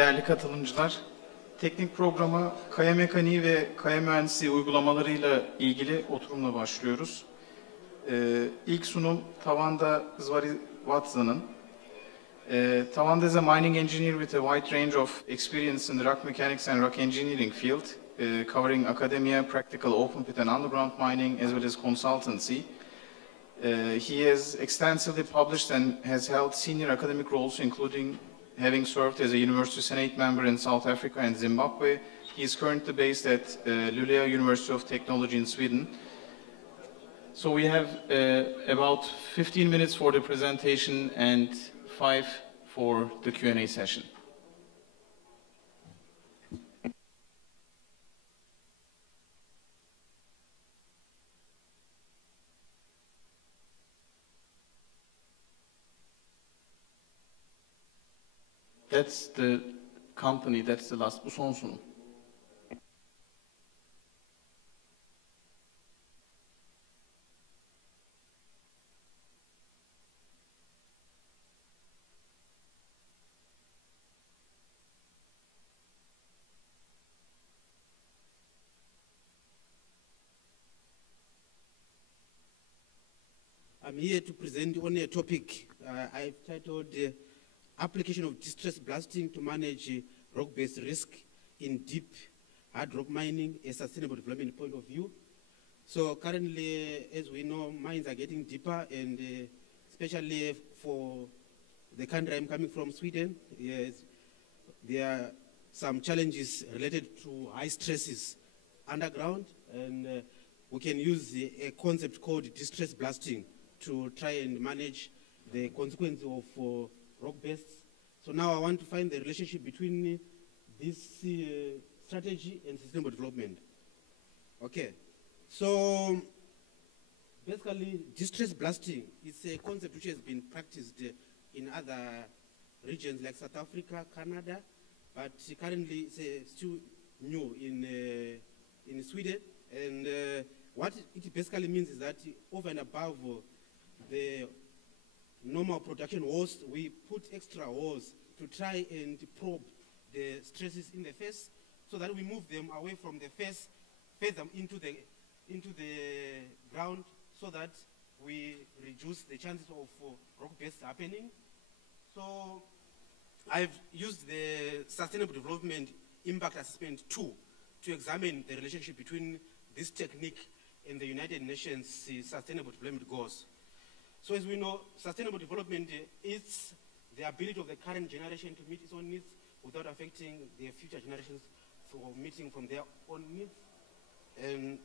Değerli katılımcılar, teknik programı kaya mekaniği ve kaya mühendisliği uygulamalarıyla ilgili oturumla başlıyoruz. İlk sunum Tawanda Zvarizvatza'nın. Tawanda is a mining engineer with a wide range of experience in the rock mechanics and rock engineering field, covering academia, practical open pit and underground mining, as well as consultancy. He has extensively published and has held senior academic roles, including having served as a University Senate member in South Africa and Zimbabwe. He is currently based at Luleå University of Technology in Sweden. So we have about 15 minutes for the presentation and 5 for the Q&A session. That's the company, that's the last. Bu son sunum. I'm here to present on a topic I've titled Application of Distress Blasting to Manage Rock-Based Risk in Deep Hard Rock Mining, a Sustainable Development Point of View. So currently, as we know, mines are getting deeper, and especially for the country I'm coming from, Sweden, yes, there are some challenges related to high stresses underground, and we can use a concept called distress blasting to try and manage the consequence of rock-based. So now I want to find the relationship between this strategy and sustainable development. Okay, so basically distress blasting is a concept which has been practiced in other regions like South Africa, Canada, but currently it's still new in Sweden. And what it basically means is that over and above the normal production holes, we put extra holes to try and probe the stresses in the face, so that we move them away from the face, feed them into the ground, so that we reduce the chances of rock-based happening. So I've used the Sustainable Development Impact Assessment tool to examine the relationship between this technique and the United Nations Sustainable Development Goals. So as we know, sustainable development is the ability of the current generation to meet its own needs without affecting the future generations for meeting from their own needs. And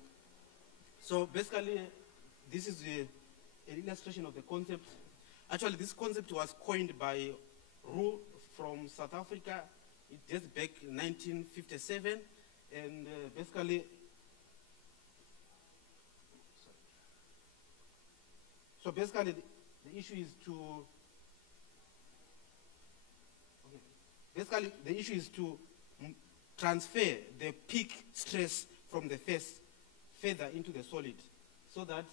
so basically, this is an illustration of the concept. Actually, this concept was coined by Roux from South Africa. It dates back in 1957, and basically, so basically, the issue is to transfer the peak stress from the face further into the solid, so that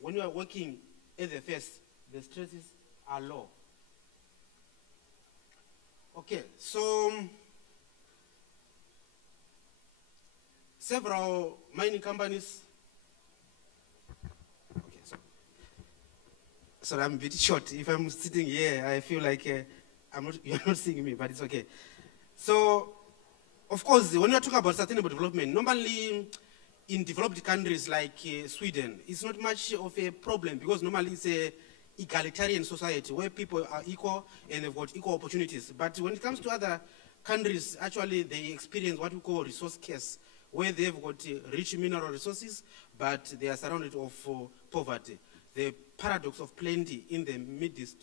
when you are working at the face, the stresses are low. Okay, so several mining companies. Sorry, I'm a bit short. If I'm sitting here, I feel like you're not seeing me, but it's okay. So, of course, when we're talking about sustainable development, normally in developed countries like Sweden, it's not much of a problem, because normally it's a egalitarian society where people are equal and they've got equal opportunities. But when it comes to other countries, actually they experience what we call resource scarce, where they've got rich mineral resources, but they are surrounded of poverty. The paradox of plenty in the midst,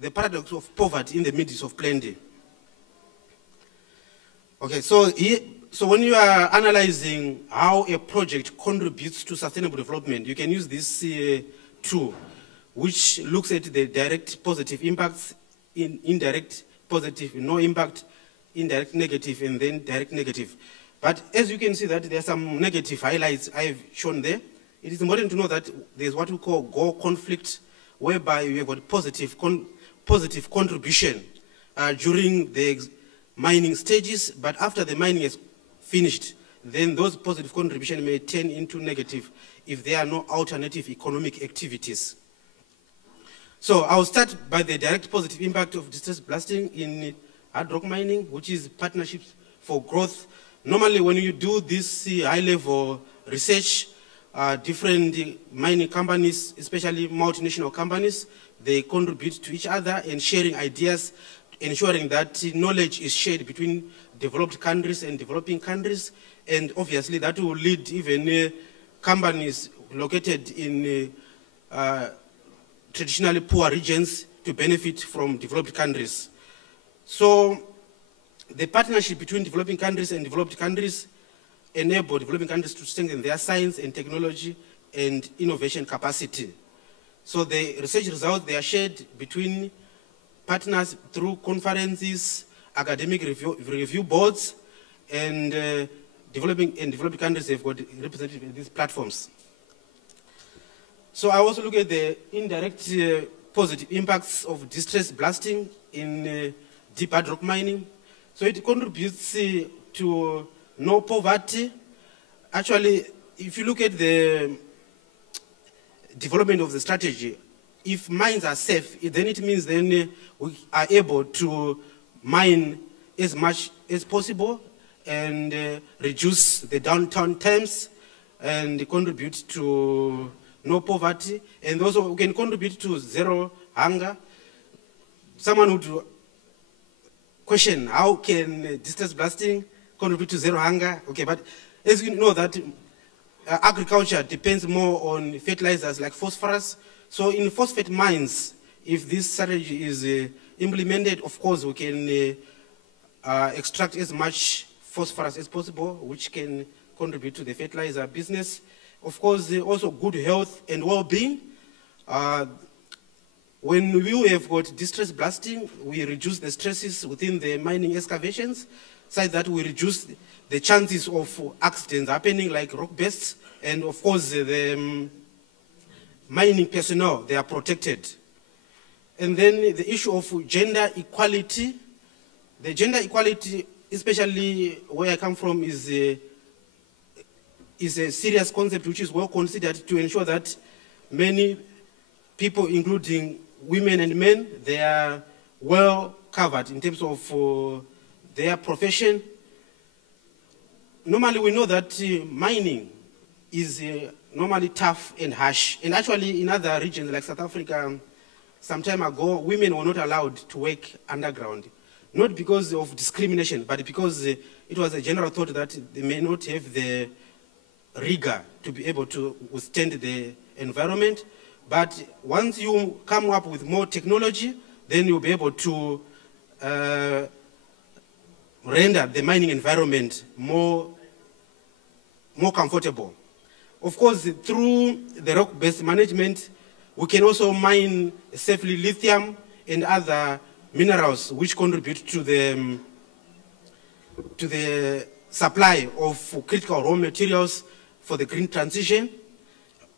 the paradox of poverty in the midst of plenty. Okay, so when you are analyzing how a project contributes to sustainable development, you can use this tool, which looks at the direct positive impacts, indirect positive, no impact, indirect negative, and then direct negative. But as you can see that there are some negative highlights I've shown there. It is important to know that there's what we call goal conflict, whereby we have got positive contribution during the mining stages, but after the mining is finished, then those positive contributions may turn into negative if there are no alternative economic activities. So I'll start by the direct positive impact of distress blasting in hard rock mining, which is partnerships for growth. Normally when you do this high-level research, different mining companies, especially multinational companies, they contribute to each other and sharing ideas, ensuring that knowledge is shared between developed countries and developing countries. And obviously that will lead even companies located in traditionally poor regions to benefit from developed countries. So the partnership between developing countries and developed countries enable developing countries to strengthen their science and technology and innovation capacity. So the research results, they are shared between partners through conferences, academic review boards, and developing countries have got representatives in these platforms. So I also look at the indirect positive impacts of distress blasting in deep hard rock mining. So it contributes to no poverty. Actually, if you look at the development of the strategy, if mines are safe, then it means then we are able to mine as much as possible and reduce the downtime times and contribute to no poverty, and also we can contribute to zero hunger. Someone would question, how can distress blasting contribute to zero hunger? Okay, but as you know that agriculture depends more on fertilizers like phosphorus. So in phosphate mines, if this strategy is implemented, of course we can extract as much phosphorus as possible, which can contribute to the fertilizer business. Of course, also good health and well-being. When we have got distress blasting, we reduce the stresses within the mining excavations, such that we reduce the chances of accidents happening like rock bursts, and of course the mining personnel, they are protected. And then the issue of gender equality. The gender equality, especially where I come from, is a serious concept which is well considered to ensure that many people, including women and men, they are well covered in terms of their profession. Normally we know that mining is normally tough and harsh. And actually in other regions like South Africa, some time ago, women were not allowed to work underground. Not because of discrimination, but because it was a general thought that they may not have the rigor to be able to withstand the environment. But once you come up with more technology, then you'll be able to render the mining environment more comfortable. Of course, through the rock-based management, we can also mine safely lithium and other minerals which contribute to the supply of critical raw materials for the green transition.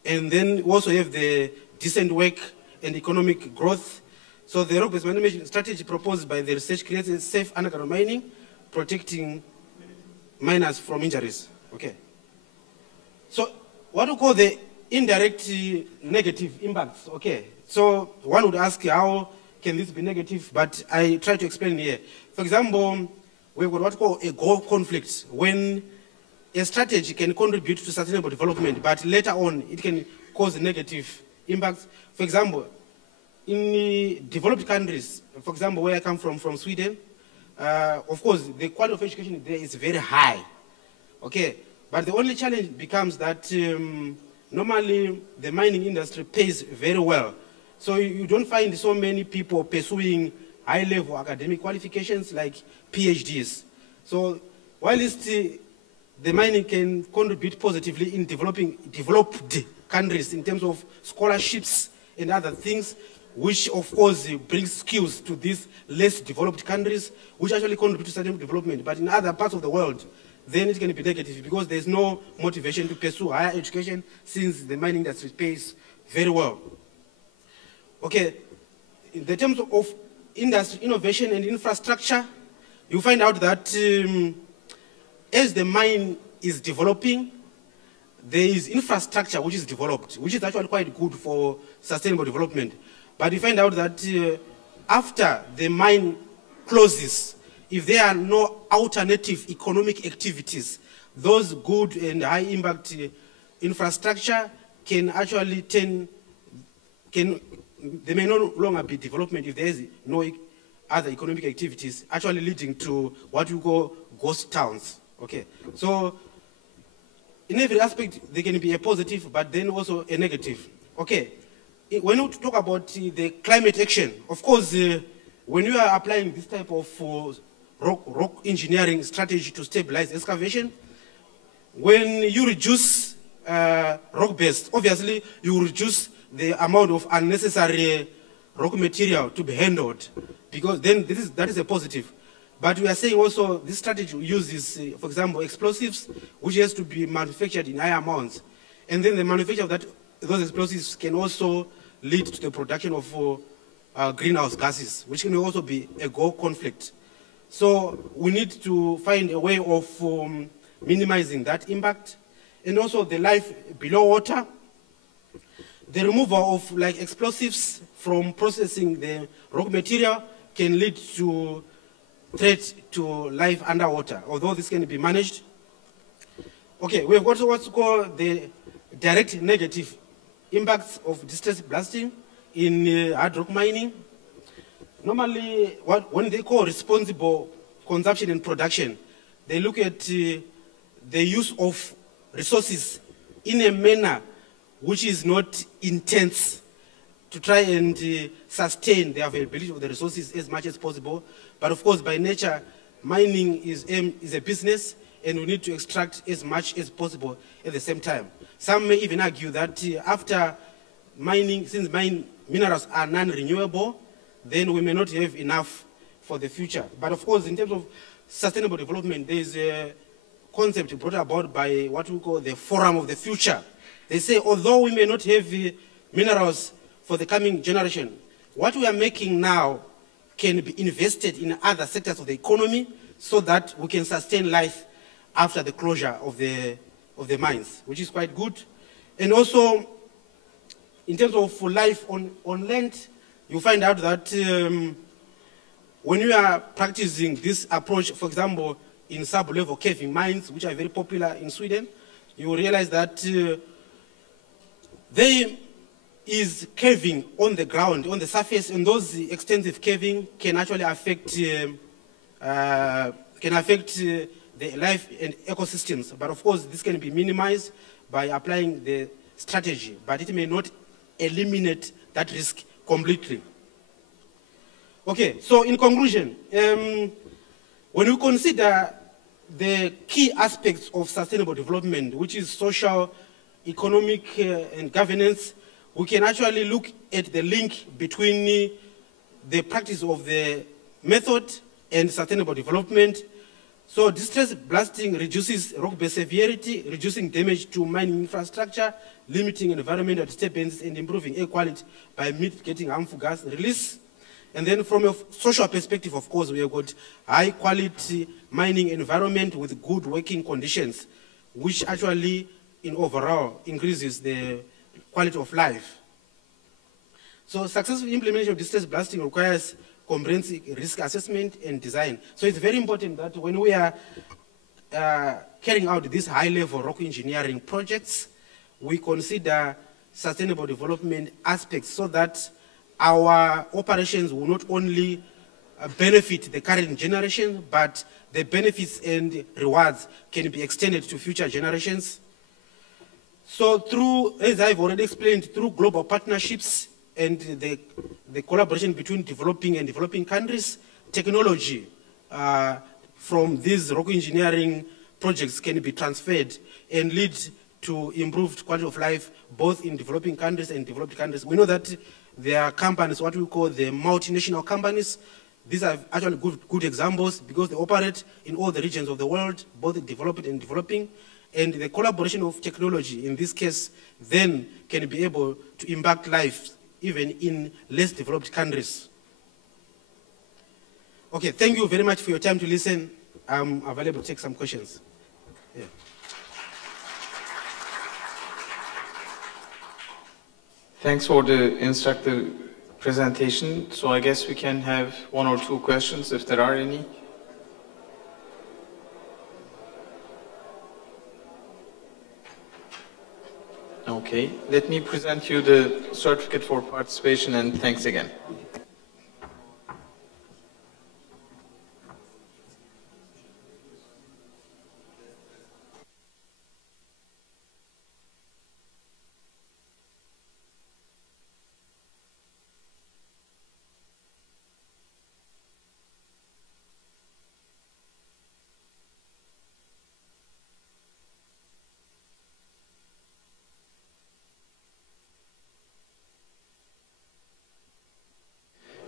And then we also have the decent work and economic growth. So the rock-based management strategy proposed by the research creates a safe underground mining, protecting miners from injuries. Okay. So what we call the indirect negative impacts. Okay. So one would ask, how can this be negative? But I try to explain here. For example, we've got what we call a goal conflict, when a strategy can contribute to sustainable development, but later on it can cause negative impacts. For example, in developed countries, for example, where I come from Sweden, of course, the quality of education there is very high. Okay, but the only challenge becomes that normally the mining industry pays very well. So you don't find so many people pursuing high-level academic qualifications like PhDs. So while the mining can contribute positively in developed countries in terms of scholarships and other things, which of course brings skills to these less developed countries, which actually contribute to sustainable development. But in other parts of the world, then it can be negative because there's no motivation to pursue higher education since the mining industry pays very well. Okay, in the terms of industry, innovation and infrastructure, you find out that as the mine is developing, there is infrastructure which is developed, which is actually quite good for sustainable development. But you find out that after the mine closes, if there are no alternative economic activities, those good and high impact infrastructure can actually they may no longer be development if there is no other economic activities, actually leading to what you call ghost towns. Okay, so in every aspect there can be a positive, but then also a negative. Okay, when we talk about the climate action, of course, when you are applying this type of rock engineering strategy to stabilize excavation, when you reduce rock base, obviously you reduce the amount of unnecessary rock material to be handled, because then that is a positive. But we are saying also this strategy uses, for example, explosives, which has to be manufactured in higher amounts. And then the manufacture of those explosives can also lead to the production of greenhouse gases, which can also be a goal conflict. So we need to find a way of minimizing that impact. And also the life below water, the removal of like explosives from processing the rock material can lead to threat to life underwater, although this can be managed. Okay, we have got what's called the direct negative impacts of distress blasting in hard rock mining. Normally, when they call responsible consumption and production, they look at the use of resources in a manner which is not intense, to try and sustain the availability of the resources as much as possible. But of course, by nature, mining is a business, and we need to extract as much as possible at the same time. Some may even argue that after mining, since minerals are non-renewable, then we may not have enough for the future. But of course, in terms of sustainable development, there is a concept brought about by what we call the Forum of the Future. They say, although we may not have minerals for the coming generation, what we are making now can be invested in other sectors of the economy so that we can sustain life after the closure of the mines, which is quite good. And also, in terms of life on land, you find out that when you are practicing this approach, for example, in sub-level caving mines, which are very popular in Sweden, you will realize that there is caving on the ground, on the surface, and those extensive caving can actually affect the life and ecosystems. But of course, this can be minimized by applying the strategy, but it may not eliminate that risk completely. Okay, so in conclusion, when we consider the key aspects of sustainable development, which is social, economic, and governance, we can actually look at the link between the practice of the method and sustainable development. So distress blasting reduces rock-based severity, reducing damage to mining infrastructure, limiting environmental disturbance, and improving air quality by mitigating harmful gas release. And then from a social perspective, of course, we have got high-quality mining environment with good working conditions, which actually, in overall, increases the quality of life. So successful implementation of distress blasting requires comprehensive risk assessment and design. So it's very important that when we are carrying out these high-level rock engineering projects, we consider sustainable development aspects so that our operations will not only benefit the current generation, but the benefits and rewards can be extended to future generations. So through, as I've already explained, through global partnerships and the collaboration between developing and developing countries, technology from these rock engineering projects can be transferred and lead to improved quality of life, both in developing countries and developed countries. We know that there are companies, what we call the multinational companies. These are actually good examples because they operate in all the regions of the world, both developed and developing. And the collaboration of technology, in this case, then can be able to impact lives even in less developed countries. Okay, thank you very much for your time to listen. I'm available to take some questions. Yeah. Thanks for the instructive presentation. So I guess we can have one or two questions if there are any. Okay, let me present you the certificate for participation, and thanks again.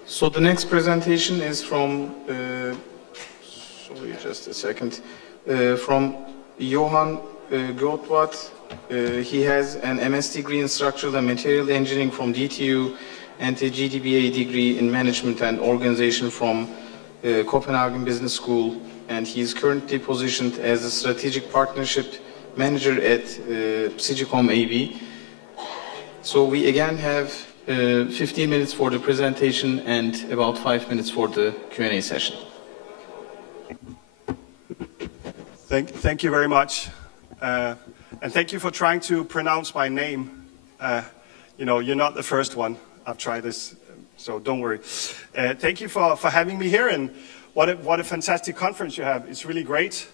So the next presentation is from, sorry, just a second, from Johan Gottwat. He has an MS degree in Structural and Material Engineering from DTU and a GDBA degree in Management and Organization from Copenhagen Business School. And he is currently positioned as a Strategic Partnership Manager at Sigicom AB. So we again have 15 minutes for the presentation and about 5 minutes for the Q&A session. Thank you very much. And thank you for trying to pronounce my name. You know, you're not the first one. I've tried this, so don't worry. Thank you for having me here, and what a fantastic conference you have. It's really great.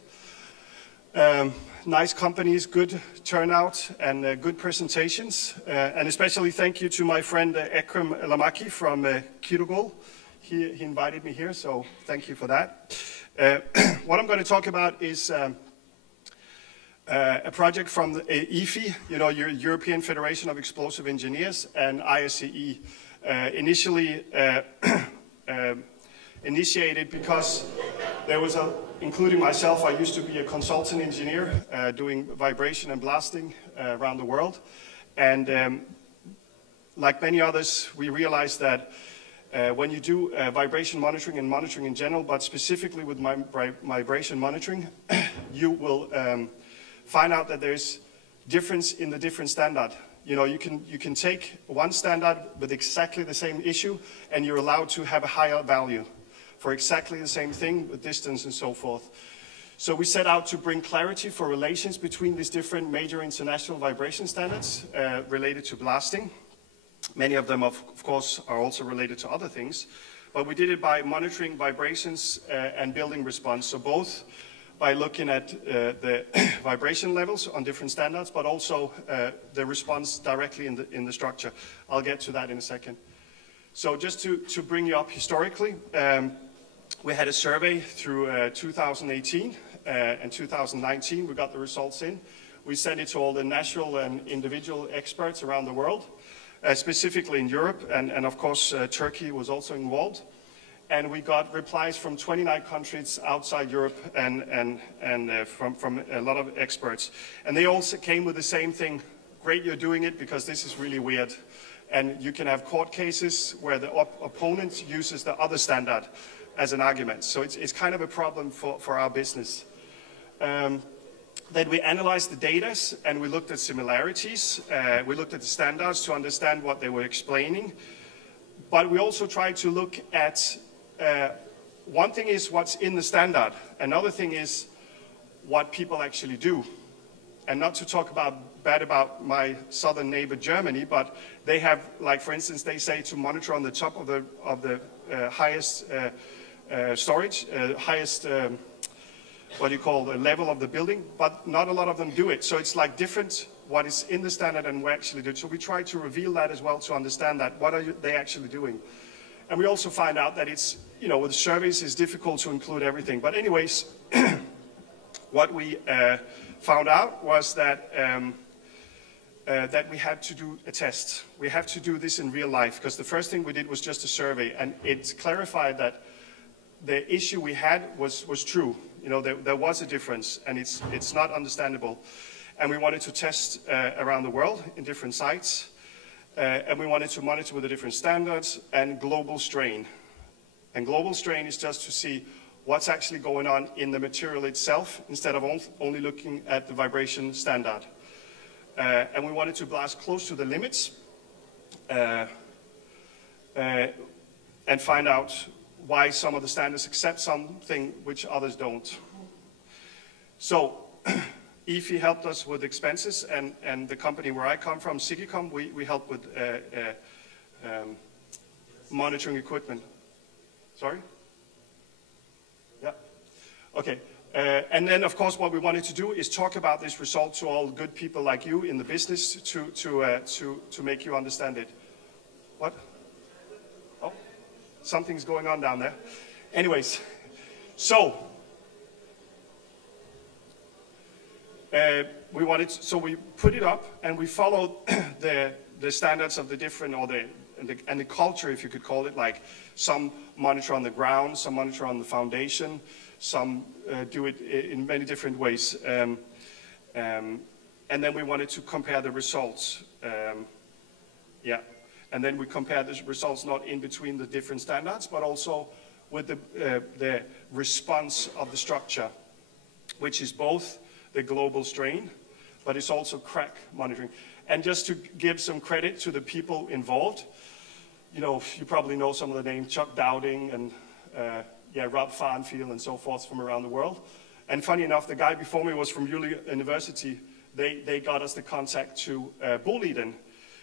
Nice companies, good turnout, and good presentations. And especially thank you to my friend Ekrem Lamaki from Kirugol. He invited me here, so thank you for that. What I'm going to talk about is a project from the EFI, you know, your European Federation of Explosive Engineers, and ISCE. Initially initiated because there was including myself, I used to be a consultant engineer doing vibration and blasting around the world. And like many others, we realized that when you do vibration monitoring and monitoring in general, but specifically with vibration monitoring, you will find out that there's difference in the different standard. You know, you can take one standard with exactly the same issue, and you're allowed to have a higher value for exactly the same thing with distance and so forth. So we set out to bring clarity for relations between these different major international vibration standards related to blasting. Many of them, of course, are also related to other things, but we did it by monitoring vibrations and building response. So both by looking at the vibration levels on different standards, but also the response directly in the structure. I'll get to that in a second. So just to bring you up historically, we had a survey through 2018 and 2019. We got the results in. We sent it to all the national and individual experts around the world, specifically in Europe, and of course Turkey was also involved. And we got replies from 29 countries outside Europe and from a lot of experts. And they also came with the same thing. Great, you're doing it because this is really weird. And you can have court cases where the opponent uses the other standard as an argument. So it's kind of a problem for our business. Then we analyzed the data and we looked at similarities. We looked at the standards to understand what they were explaining. But we also tried to look at, one thing is what's in the standard. Another thing is what people actually do. And not to talk bad about my southern neighbor Germany, but they have, like for instance, they say to monitor on the top of the highest storage, highest, what do you call, the level of the building, but not a lot of them do it. So it's like different what is in the standard and we actually do. So we try to reveal that as well to understand that, what are they actually doing? And we also find out that it's, you know, with surveys it's difficult to include everything. But anyways, what we found out was that that we had to do a test. We have to do this in real life, because the first thing we did was just a survey, and it clarified that the issue we had was true. You know, there was a difference, and it's not understandable. And we wanted to test around the world in different sites, and we wanted to monitor with the different standards and global strain. And global strain is just to see what's actually going on in the material itself instead of only looking at the vibration standard. And we wanted to blast close to the limits and find out why some of the standards accept something which others don't. So EFI helped us with expenses, and the company where I come from, Sigicom, we help with monitoring equipment. Sorry? Yeah. Okay. And then, of course, what we wanted to do is talk about this result to all good people like you in the business to make you understand it. What? Oh, something's going on down there. Anyways, so we put it up and we followed the standards of the different, or the culture, if you could call it, like some monitor on the ground, some monitor on the foundation, some do it in many different ways. And then we wanted to compare the results. Yeah. And then we compare the results not in between the different standards, but also with the response of the structure, which is both the global strain, but it's also crack monitoring. And just to give some credit to the people involved, you know, you probably know some of the names, Chuck Dowding and Rob Farnfield and so forth from around the world. And funny enough, the guy before me was from University. They got us the contact to Boliden,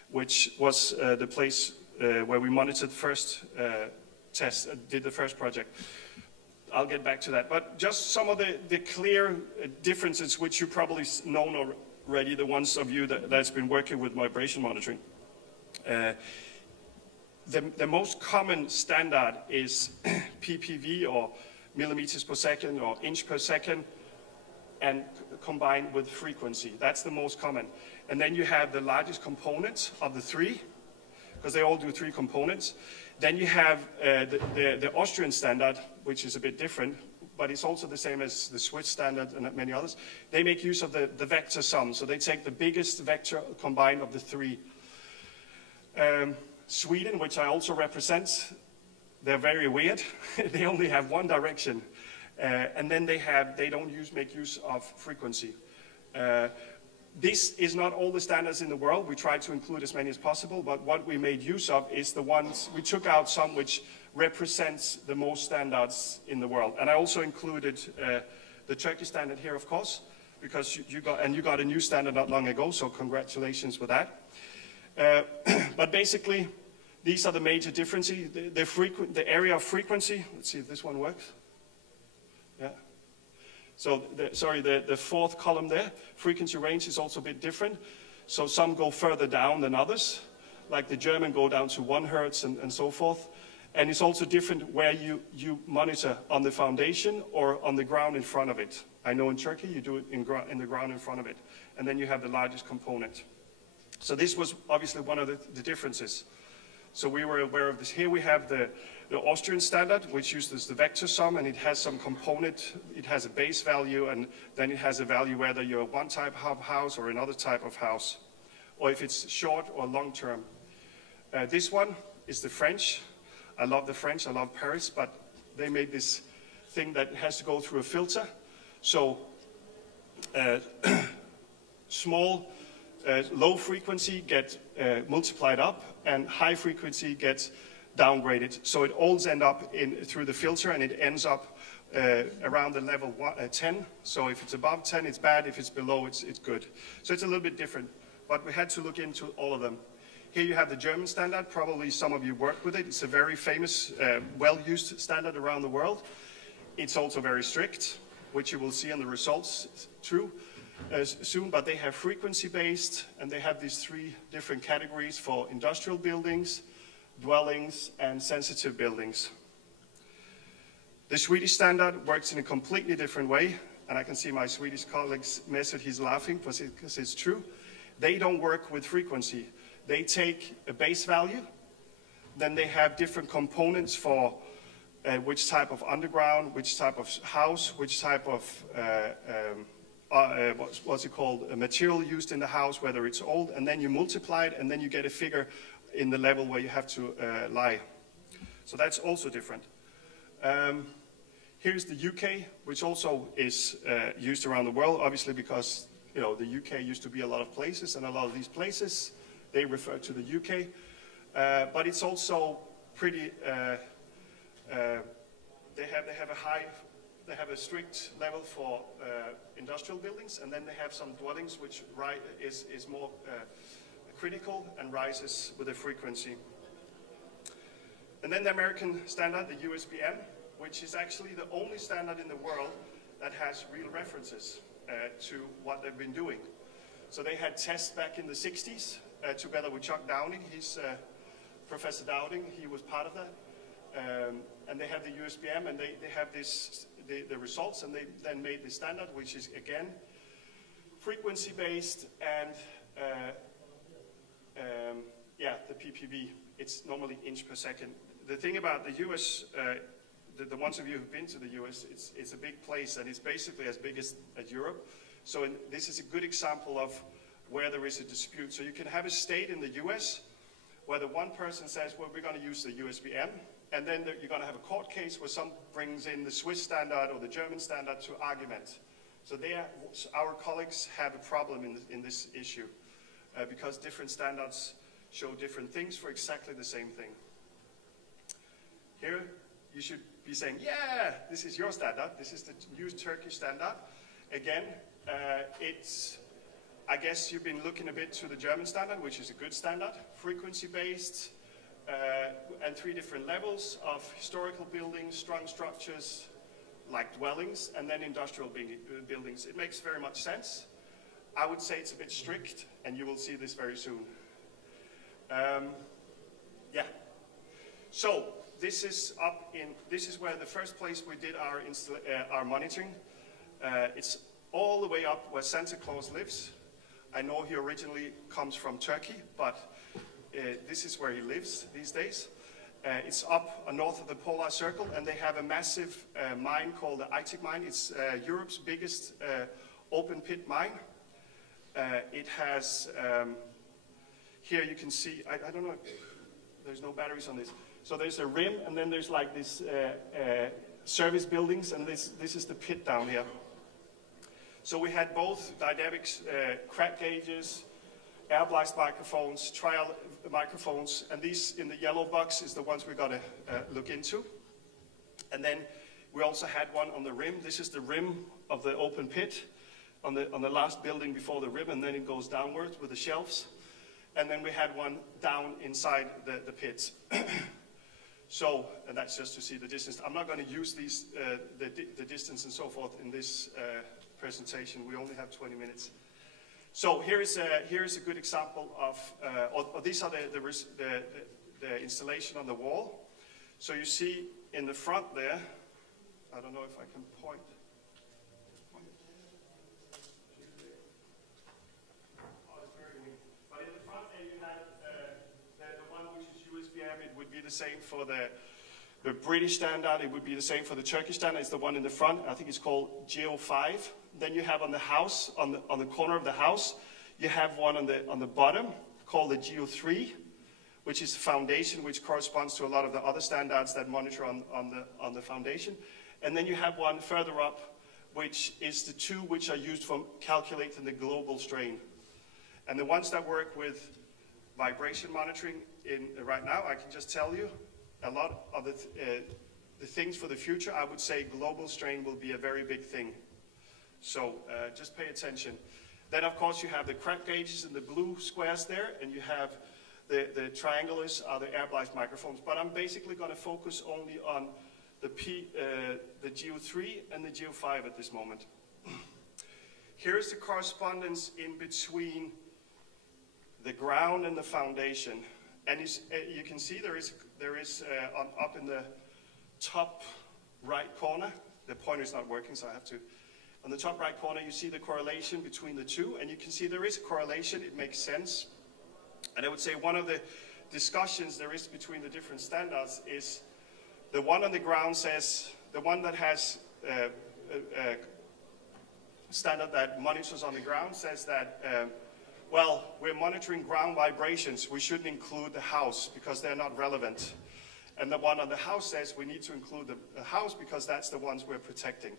which was the place where we monitored the first test, did the first project. I'll get back to that. But just some of the clear differences which you probably know already, the ones of you that's been working with vibration monitoring. The most common standard is ppv, or millimeters per second, or inch per second, and combined with frequency. That's the most common. And then you have the largest component of the three, because they all do 3 components. Then you have the Austrian standard, which is a bit different, but it's also the same as the Swiss standard and many others. They make use of the vector sum, so they take the biggest vector combined of the 3. Sweden, which I also represent, they're very weird. They only have one direction, and then they don't make use of frequency. This is not all the standards in the world. We try to include as many as possible, but what we made use of is the ones, we took out some which represents the most standards in the world. And I also included the Turkish standard here, of course, because you got a new standard not long ago, so congratulations with that. But basically, these are the major differences. The area of frequency, let's see if this one works. Yeah. So, the 4th column there, frequency range is also a bit different. So some go further down than others, like the German go down to 1 hertz and so forth. And it's also different where you monitor, on the foundation or on the ground in front of it. I know in Turkey you do it in the ground in front of it. And then you have the largest component. So this was obviously one of the differences. So we were aware of this. Here we have the Austrian standard, which uses the vector sum, and it has some component. It has a base value, and then it has a value whether you're one type of house or another type of house, or if it's short or long term. This one is the French. I love the French. I love Paris, but they made this thing that has to go through a filter. So low frequency gets multiplied up, and high frequency gets downgraded. So it all ends up through the filter, and it ends up around the level 10. So if it's above 10, it's bad. If it's below, it's good. So it's a little bit different, but we had to look into all of them. Here you have the German standard. Probably some of you work with it. It's a very famous, well-used standard around the world. It's also very strict, which you will see in the results soon, but they have frequency-based, and they have these 3 different categories for industrial buildings, dwellings, and sensitive buildings. The Swedish standard works in a completely different way, and I can see my Swedish colleagues Mesut, he's laughing because it's true. They don't work with frequency. They take a base value, then they have different components for which type of underground, which type of house, which type of what's it called, a material used in the house, whether it's old, and then you multiply it, and then you get a figure in the level where you have to lie. So that's also different. Here's the UK, which also is used around the world, obviously because the UK used to be a lot of places, and a lot of these places, they refer to the UK. But it's also pretty, they have a strict level for industrial buildings, and then they have some dwellings which is more critical and rises with the frequency. And then the American standard, the USBM, which is actually the only standard in the world that has real references to what they've been doing. So they had tests back in the 60s together with Chuck Downing. He's Professor Downing, he was part of that. And they have the USBM, and they have the results, and they then made the standard, which is again frequency-based, and the ppb. It's normally inch per second. The thing about the US, the ones of you who've been to the US, it's a big place, and it's basically as big as Europe. So this is a good example of where there is a dispute. So you can have a state in the US where the one person says, well, we're going to use the USBM, and then you're going to have a court case where some brings in the Swiss standard or the German standard to argument. So our colleagues have a problem in this issue because different standards show different things for exactly the same thing. Here, you should be saying, yeah, this is your standard. This is the new Turkish standard. Again, I guess you've been looking a bit to the German standard, which is a good standard, frequency-based, and 3 different levels of historical buildings, strong structures, like dwellings, and then industrial buildings. It makes very much sense. I would say it's a bit strict, and you will see this very soon. So this is where the first place we did our monitoring. It's all the way up where Santa Claus lives. I know he originally comes from Turkey, but this is where he lives these days. It's up north of the Polar Circle, and they have a massive mine called the Imcet mine. It's Europe's biggest open pit mine. It has, here you can see, I don't know, there's no batteries on this. So there's a rim, and then there's like this service buildings, and this is the pit down here. So we had both dynamics, crack gauges, air blast microphones, trial microphones, and these in the yellow box is the ones we're going to look into. And then we also had one on the rim. This is the rim of the open pit on the last building before the rim, and then it goes downwards with the shelves. And then we had one down inside the pits. So, and that's just to see the distance. I'm not going to use these, the distance and so forth in this presentation. We only have 20 minutes. So here is a good example of, or these are the installation on the wall. So you see in the front there, I don't know if I can point. But in the front there you have the one which is USBM. It would be the same for the British standard. It would be the same for the Turkish standard. It's the one in the front. I think it's called Geo5. Then you have on the house, on the corner of the house, you have one on the bottom called the Geo3, which is the foundation, which corresponds to a lot of the other standards that monitor on the foundation. And then you have one further up, which is the 2 which are used for calculating the global strain. And the ones that work with vibration monitoring right now, I can just tell you, a lot of the things for the future, I would say global strain will be a very big thing. So just pay attention. Then, of course, you have the crack gauges in the blue squares there, and you have the triangulars are the air blast microphones. But I'm basically going to focus only on the Geo3 and the Geo5 at this moment. Here's the correspondence in between the ground and the foundation. And you can see there is up in the top right corner, the pointer's not working, so I have to. On the top right corner, you see the correlation between the 2, and you can see there is a correlation. It makes sense. And I would say one of the discussions there is between the different standards is the one on the ground says, the one that has a standard that monitors on the ground says that, well, we're monitoring ground vibrations. We shouldn't include the house because they're not relevant. And the one on the house says we need to include the house because that's the ones we're protecting.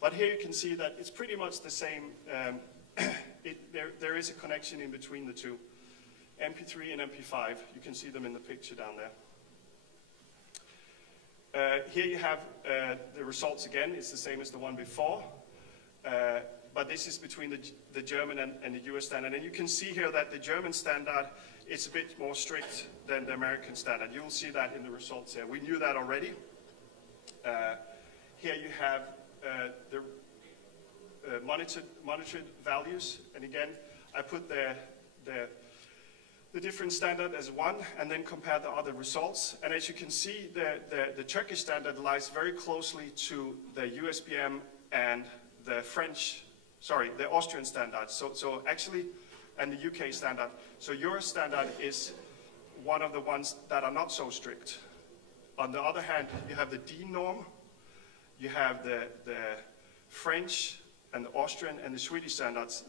But here you can see that it's pretty much the same. There is a connection in between the two. MP3 and MP5, you can see them in the picture down there. Here you have the results again. It's the same as the one before. But this is between the German and the US standard. And you can see here that the German standard is a bit more strict than the American standard. You will see that in the results here. We knew that already. Here you have the monitored values. And again, I put the different standard as one and then compare the other results. And as you can see, the Turkish standard lies very closely to the USBM and the the Austrian standard. So actually, and the UK standard. So your standard is one of the ones that are not so strict. On the other hand, you have the D norm, you have the French and the Austrian and the Swedish standards.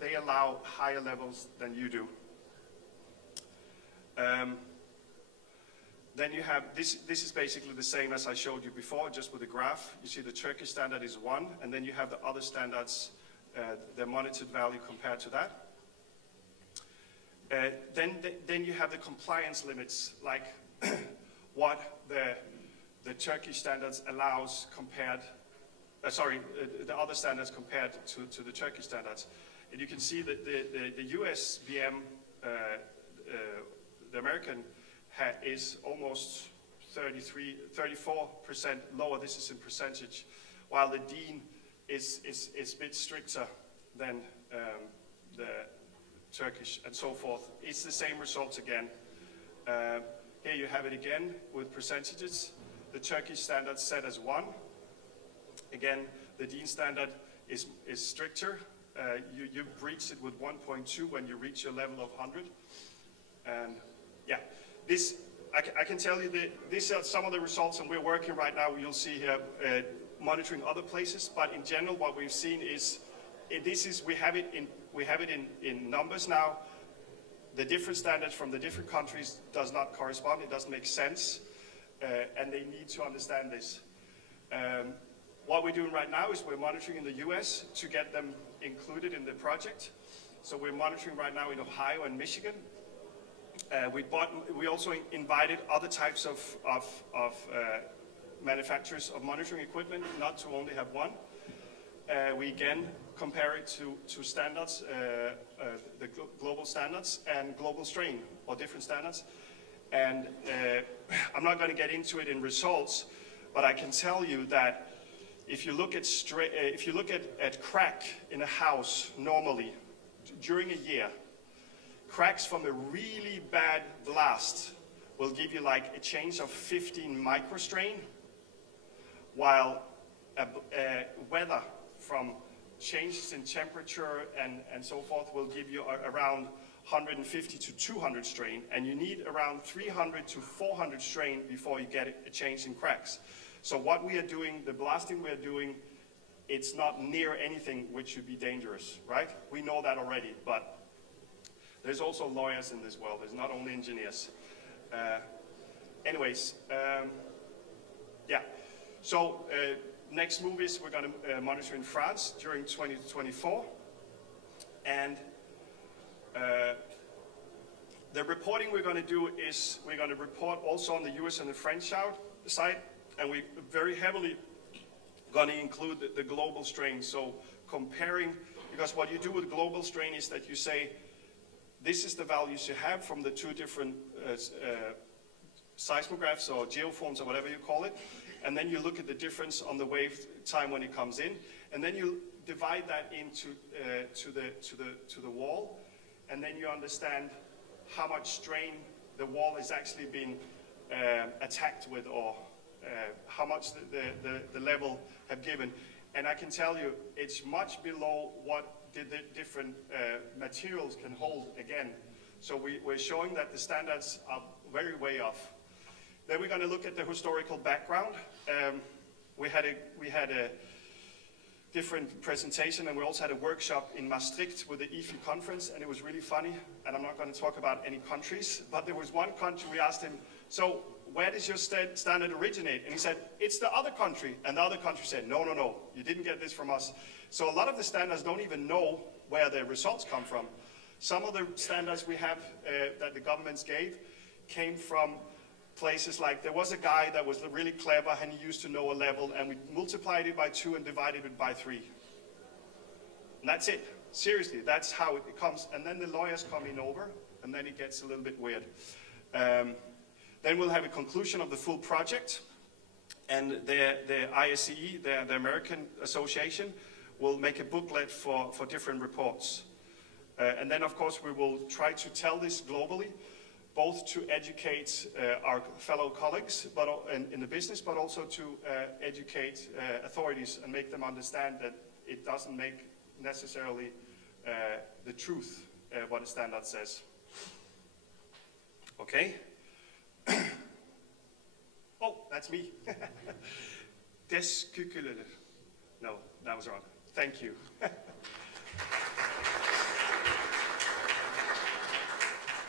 They allow higher levels than you do. Then you have, this is basically the same as I showed you before, just with a graph. You see the Turkish standard is 1, and then you have the other standards, the monitored value compared to that. Then you have the compliance limits, like what the Turkish standards allows compared, the other standards compared to the Turkish standards. And you can see that the USBM, the American, is almost 34% lower. This is in percentage, while the DIN is a bit stricter than the Turkish, and so forth. It's the same results again. Here you have it again with percentages. The Turkish standard set as 1. Again, the DIN standard is stricter. You reach it with 1.2 when you reach your level of 100. And yeah, this, I can tell you that these are some of the results, and we're working right now. You'll see here monitoring other places, but in general, what we've seen is we have it in numbers now. The different standards from the different countries does not correspond. It doesn't make sense, and they need to understand this. What we're doing right now is we're monitoring in the US to get them included in the project. So we're monitoring right now in Ohio and Michigan. We also invited other types of manufacturers of monitoring equipment, not to only have one. We again compare it to standards, the global standards and global strain, or different standards. And I'm not going to get into it in results, but I can tell you that if you look at crack in a house normally during a year, cracks from a really bad blast will give you like a change of 15 microstrain, while weather from changes in temperature and so forth will give you around 150 to 200 strain, and you need around 300 to 400 strain before you get a change in cracks. So what we are doing, the blasting we are doing, it's not near anything which should be dangerous, right? We know that already, but there's also lawyers in this world. There's not only engineers. Yeah. So next move is we're going to monitor in France during 2024. And the reporting we're going to do is we're going to report also on the US and the French side. And we're very heavily going to include the global strain. So comparing, because what you do with global strain is that you say, this is the values you have from the two different seismographs or geoforms or whatever you call it. And then you look at the difference on the wave time when it comes in. And then you divide that into to the wall. And then you understand how much strain the wall has actually been attacked with, or how much the level have given. And I can tell you, it's much below what the different materials can hold again. So we're showing that the standards are very way off. Then we're going to look at the historical background. We had a different presentation, and we also had a workshop in Maastricht with the IFI conference, and it was really funny. And I'm not going to talk about any countries, but there was one country we asked him, so where does your standard originate? And he said, it's the other country. And the other country said, no, no, no, you didn't get this from us. So a lot of the standards don't even know where their results come from. Some of the standards we have that the governments gave came from places like, there was a guy that was really clever and he used to know a level, and we multiplied it by 2 and divided it by 3. And that's it. Seriously, that's how it comes. And then the lawyers come in over, and then it gets a little bit weird. Then we'll have a conclusion of the full project, and the ISCE, the American Association, will make a booklet for different reports. And then, of course, we will try to tell this globally, both to educate our fellow colleagues in the business, but also to educate authorities and make them understand that it doesn't make necessarily the truth what a standard says. Okay? Oh, that's me. Deskukulele. No, that was wrong. Thank you.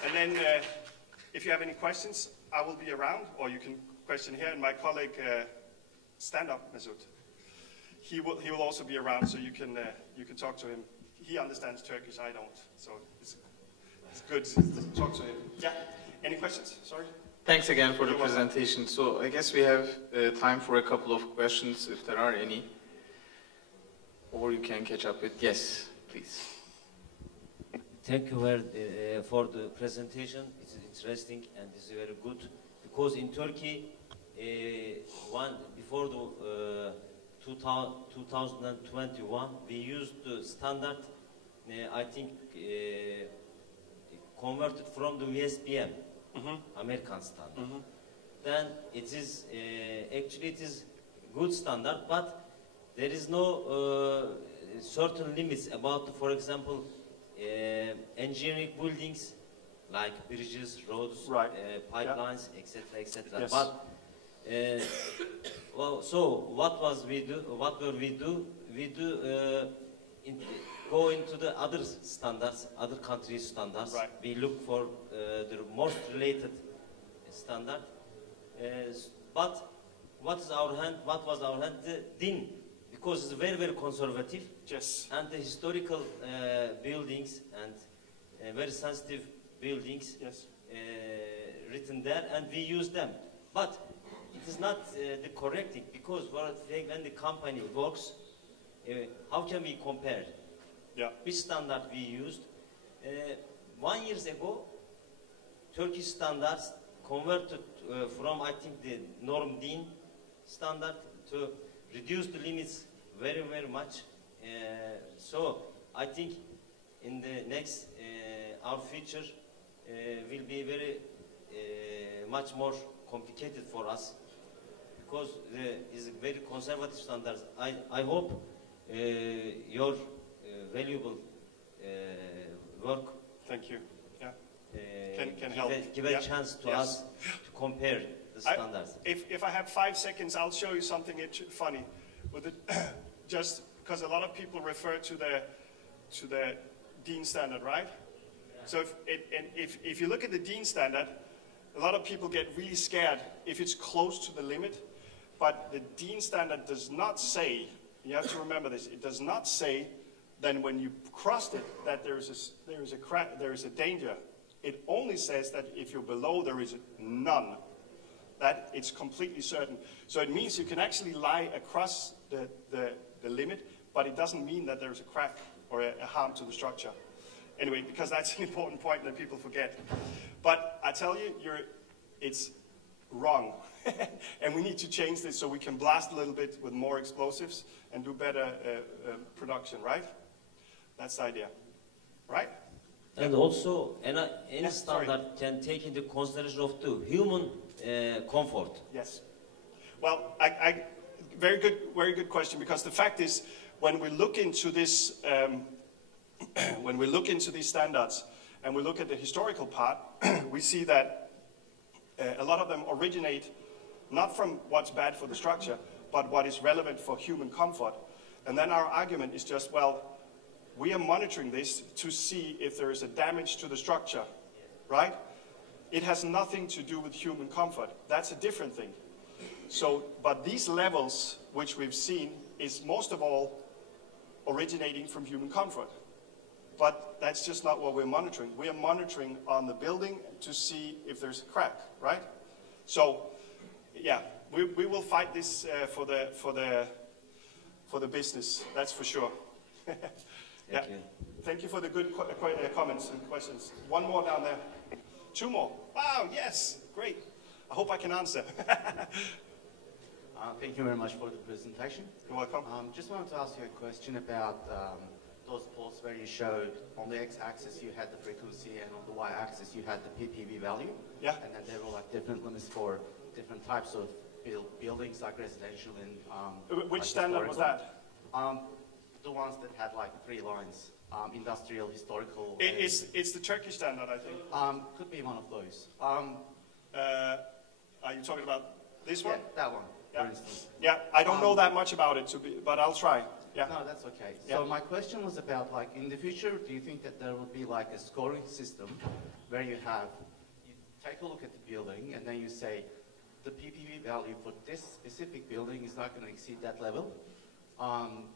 And then, if you have any questions, I will be around, or you can question here. And my colleague, stand up, Mesut. He will also be around, so you can talk to him. He understands Turkish, I don't, so it's good to talk to him. Yeah. Any questions? Sorry. Thanks again for the presentation. So I guess we have time for a couple of questions, if there are any. Or you can catch up with, yes, please. Thank you for the presentation. It's interesting and it's very good. Because in Turkey, before the 2021, we used the standard, I think, converted from the VSBM. American standard. Then it is actually it is good standard, but there is no certain limits about, for example, engineering buildings like bridges, roads, right. Pipelines, etc., etc. Yes. But well, so what we do? We go into the other standards, other countries' standards. Right. We look for the most related standard. But what was our hand? The DIN, because it's very, very conservative. Yes. And the historical buildings and very sensitive buildings. Yes. Written there, and we use them. But it is not the correct thing, because when the company works, how can we compare? Yeah. Which standard we used? 1 year ago, Turkish standards converted from, I think, the norm DIN standard to reduce the limits very, very much. So I think in the next, our future will be very much more complicated for us, because it's very conservative standards. I hope your valuable work. Thank you. Yeah. Can help. Give a chance to us to compare the standards. If I have 5 seconds, I'll show you something funny. With it, just because a lot of people refer to the DIN standard, right? Yeah. So if you look at the DIN standard, a lot of people get really scared if it's close to the limit. But the DIN standard does not say, you have to remember this, it does not say then when you crossed it that there is a danger. It only says that if you're below, there is none. That it's completely certain. So it means you can actually lie across the limit, but it doesn't mean that there's a crack or a harm to the structure. Anyway, because that's an important point that people forget. But I tell you, it's wrong. And we need to change this so we can blast a little bit with more explosives and do better production, right? That's the idea, right? And also, any standard can take into consideration of the human comfort. Yes. Well, very good question, because the fact is, when we look into this, when we look into these standards and we look at the historical part, we see that a lot of them originate not from what's bad for the structure, but what is relevant for human comfort. And then our argument is just, well, we are monitoring this to see if there is a damage to the structure, right? it has nothing to do with human comfort. That's a different thing. So, but these levels, which we've seen, is most of all originating from human comfort. But that's just not what we're monitoring. We are monitoring on the building to see if there's a crack, right? So, yeah, we will fight this for the business. That's for sure. Yeah. Thank you. Thank you for the good comments and questions. One more down there. Two more. Wow, yes, great. I hope I can answer. Thank you very much for the presentation. You're welcome. Just wanted to ask you a question about those plots where you showed on the x-axis you had the frequency and on the y-axis you had the PPV value. Yeah. And then there were like different limits for different types of buildings like residential and Which like standard was that? The ones that had like 3 lines, industrial, historical. It's the Turkish standard, I think. Could be one of those. Are you talking about this one? Yeah, that one, Yeah. for instance. Yeah, I don't know that much about it, but I'll try. Yeah. No, that's okay. Yeah. So my question was about, like, in the future, do you think that there would be like a scoring system where you take a look at the building and then you say the PPV value for this specific building is not going to exceed that level?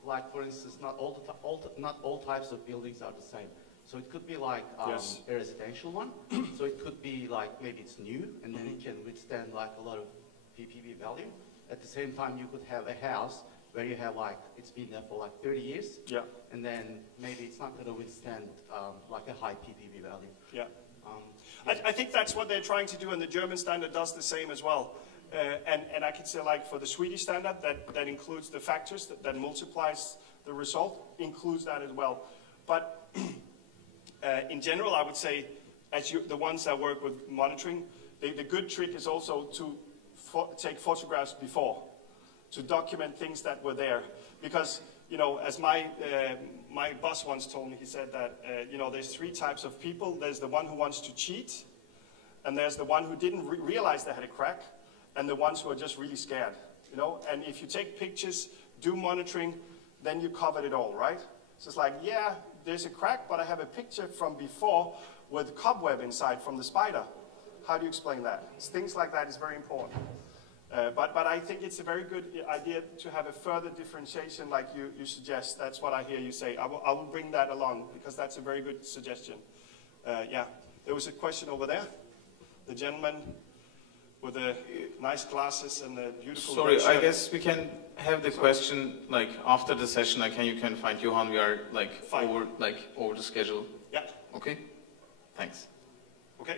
Like, for instance, not all types of buildings are the same. So it could be like Yes. a residential one. So it could be like maybe it's new and then it can withstand like a lot of PPV value. At the same time, you could have a house where you have like, it's been there for like 30 years. Yeah. And then maybe it's not going to withstand like a high PPV value. Yeah. I think that's what they're trying to do, and the German standard does the same as well. And I can say, like, for the Swedish standard, that includes the factors that multiplies the result, includes that as well. But in general, I would say, the ones that work with monitoring, the good trick is also to take photographs before, to document things that were there. Because, you know, as my boss once told me, he said that, you know, there's 3 types of people. There's the one who wants to cheat, and there's the one who didn't realize they had a crack, and the ones who are just really scared, you know. And if you take pictures, do monitoring, then you covered it all, right? So it's like, yeah, there's a crack, but I have a picture from before with cobweb inside from the spider. How do you explain that? Things like that is very important. But I think it's a very good idea to have a further differentiation like you suggest. That's what I hear you say. I will bring that along because that's a very good suggestion. Yeah, there was a question over there. The gentleman with the nice glasses and the beautiful... Sorry, I guess we can have the question like after the session. Like, you can find Johan. We are like over the schedule. Yeah. Okay. Thanks. Okay.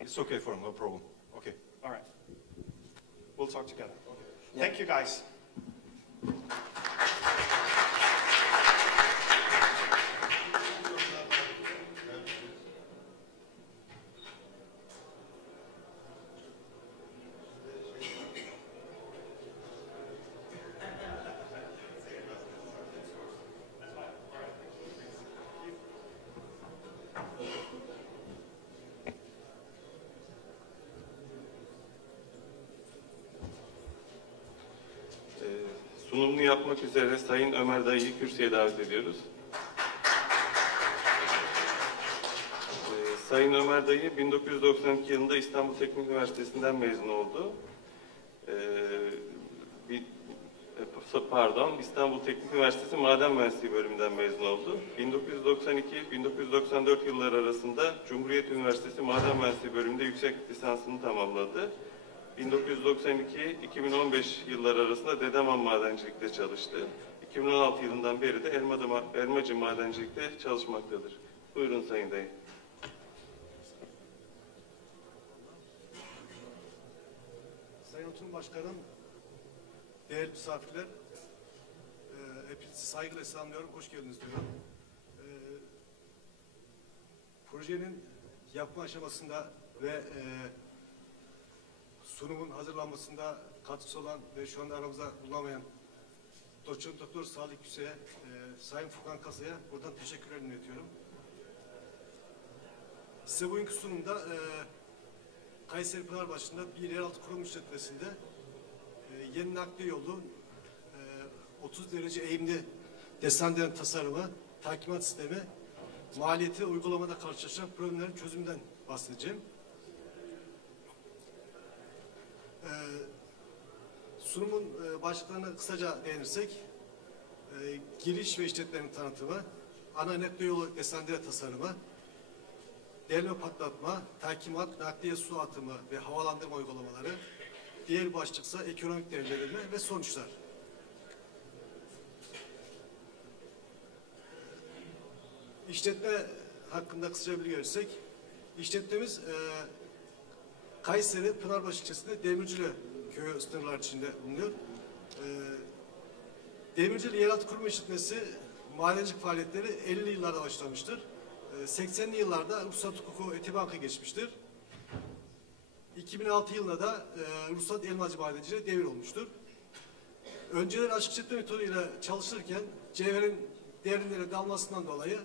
It's okay for him, no problem. Okay. All right. We'll talk together. Okay. Yeah. Thank you, guys. Sunumunu yapmak üzere Sayın Ömer Dayı'yı kürsüye davet ediyoruz. Sayın Ömer Dayı 1992 yılında İstanbul Teknik Üniversitesi'nden mezun oldu. İstanbul Teknik Üniversitesi Maden Mühendisliği bölümünden mezun oldu. 1992-1994 yılları arasında Cumhuriyet Üniversitesi Maden Mühendisliği bölümünde yüksek lisansını tamamladı. 1992-2015 yılları arasında Dedeman Madencilik'te çalıştı. 2016 yılından beri de Elmacı Madencilik'te çalışmaktadır. Buyurun Sayın Dayı. Sayın Oturum Başkanım, değerli misafirler, hepinizi saygıyla selamlıyorum, hoş geldiniz diyorum. Projenin yapma aşamasında ve sunumun hazırlanmasında katkısı olan ve şu anda aramızda bulunamayan Doçent Doktor Salih Yüksek'e, Sayın Furkan Kasa'ya buradan teşekkürlerimi iletiyorum. Size bugünkü sunumda Kayseri Pınarbaşı'nda bir yeraltı kurum işletmesinde yeni nakliye yolu 30 derece eğimli desanderen tasarımı, takimat sistemi, maliyeti uygulamada karşılaşan problemlerin çözümünden bahsedeceğim. Sunumun başlıklarına kısaca değinirsek, giriş ve işletmenin tanıtımı, ana nakliye yolu desandire tasarımı, delme patlatma, takimat, nakliye su atımı ve havalandırma uygulamaları, diğer başlıksa ekonomik değerlendirme ve sonuçlar. İşletme hakkında kısaca bilgi verirsek, işletmemiz Kayseri Pınarbaşı ilçesinde Demircili köyü sınırlar içinde bulunuyor. Demircili Yeraltı Kurum İşletmesi madencilik faaliyetleri 50'li yıllarda başlamıştır. 80'li yıllarda ruhsat hukuku etibank'a geçmiştir. 2006 yılında da ruhsat elmacı madenciliğe devir olmuştur. Önceleri açık işletme metoduyla çalışırken cevherin derinlere dalmasından dolayı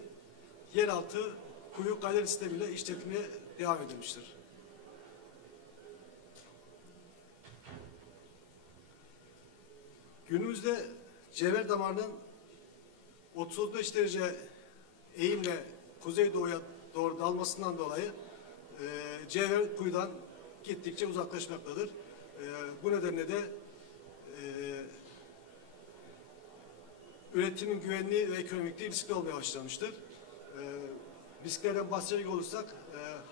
yeraltı kuyu galeri sistemiyle işletmeye devam edilmiştir. Günümüzde cevher damarının 35 derece eğimle kuzeydoğuya doğru dalmasından dolayı cevher kuyudan gittikçe uzaklaşmaktadır. Bu nedenle de üretimin güvenliği ve ekonomikliği riskli olmaya başlamıştır. Risklerden bahsedecek olursak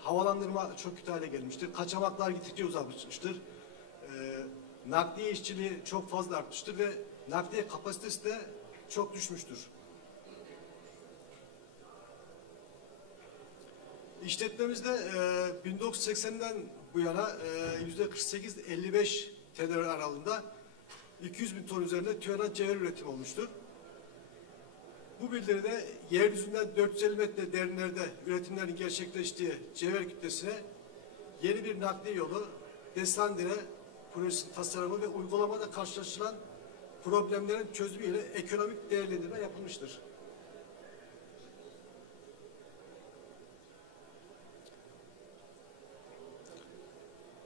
havalandırma çok kötü hale gelmiştir. Kaçamaklar gittikçe uzaklaşmıştır. Nakliye işçiliği çok fazla artmıştır ve nakliye kapasitesi de çok düşmüştür. İşletmemizde 1980'den bu yana %48-55 TLR aralığında 200 bin ton üzerinde tüyanat cevher üretimi olmuştur. Bu bildiride yeryüzünden 450 metre derinlerde üretimlerin gerçekleştiği cevher kütlesine yeni bir nakliye yolu, desandire projesinin tasarımı ve uygulamada karşılaşılan problemlerin çözümüyle ekonomik değerlendirme yapılmıştır.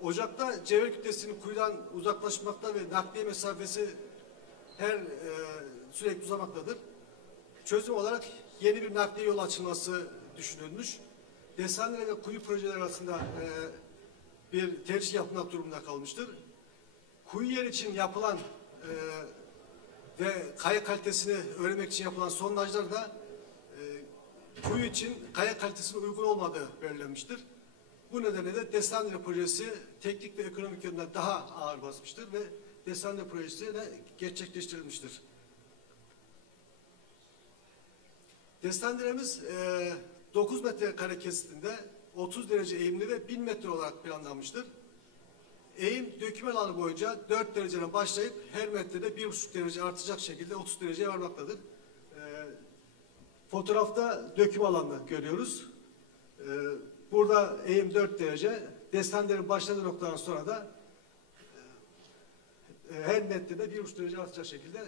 Ocakta cevher kütlesinin kuyudan uzaklaşmakta ve nakliye mesafesi sürekli uzamaktadır. Çözüm olarak yeni bir nakliye yolu açılması düşünülmüş. Desandire ve kuyu projeleri arasında bir tercih yapmak durumunda kalmıştır. Kuyu yer için yapılan ve kaya kalitesini öğrenmek için yapılan sondajlarda kuyu için kaya kalitesine uygun olmadığı belirlenmiştir. Bu nedenle de desandire projesi teknik ve ekonomik yönden daha ağır basmıştır ve desandire projesi de gerçekleştirilmiştir. Desandiremiz 9 metrekare kesitinde 30 derece eğimli ve 1000 metre olarak planlanmıştır. Eğim döküm alanı boyunca 4 dereceden başlayıp her metrede 1,5 derece artacak şekilde 30 dereceye varmaktadır. Fotoğrafta döküm alanını görüyoruz. Burada eğim 4 derece. Desandirenin başladığı noktadan sonra da her metrede 1,5 derece artacak şekilde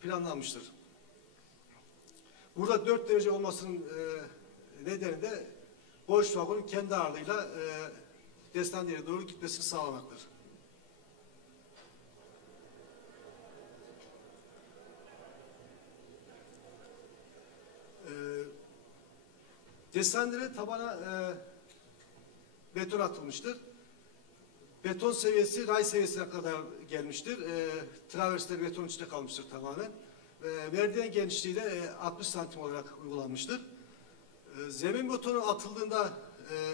planlanmıştır. Burada 4 derece olmasının nedeni de boş vagonun kendi ağırlığıyla destandire'ye doğru gitmesini sağlamaktır. Desandire tabana beton atılmıştır. Beton seviyesi ray seviyesine kadar gelmiştir. Traversler beton içinde kalmıştır tamamen. Merdiven genişliği de 60 santim olarak uygulanmıştır. Zemin betonu atıldığında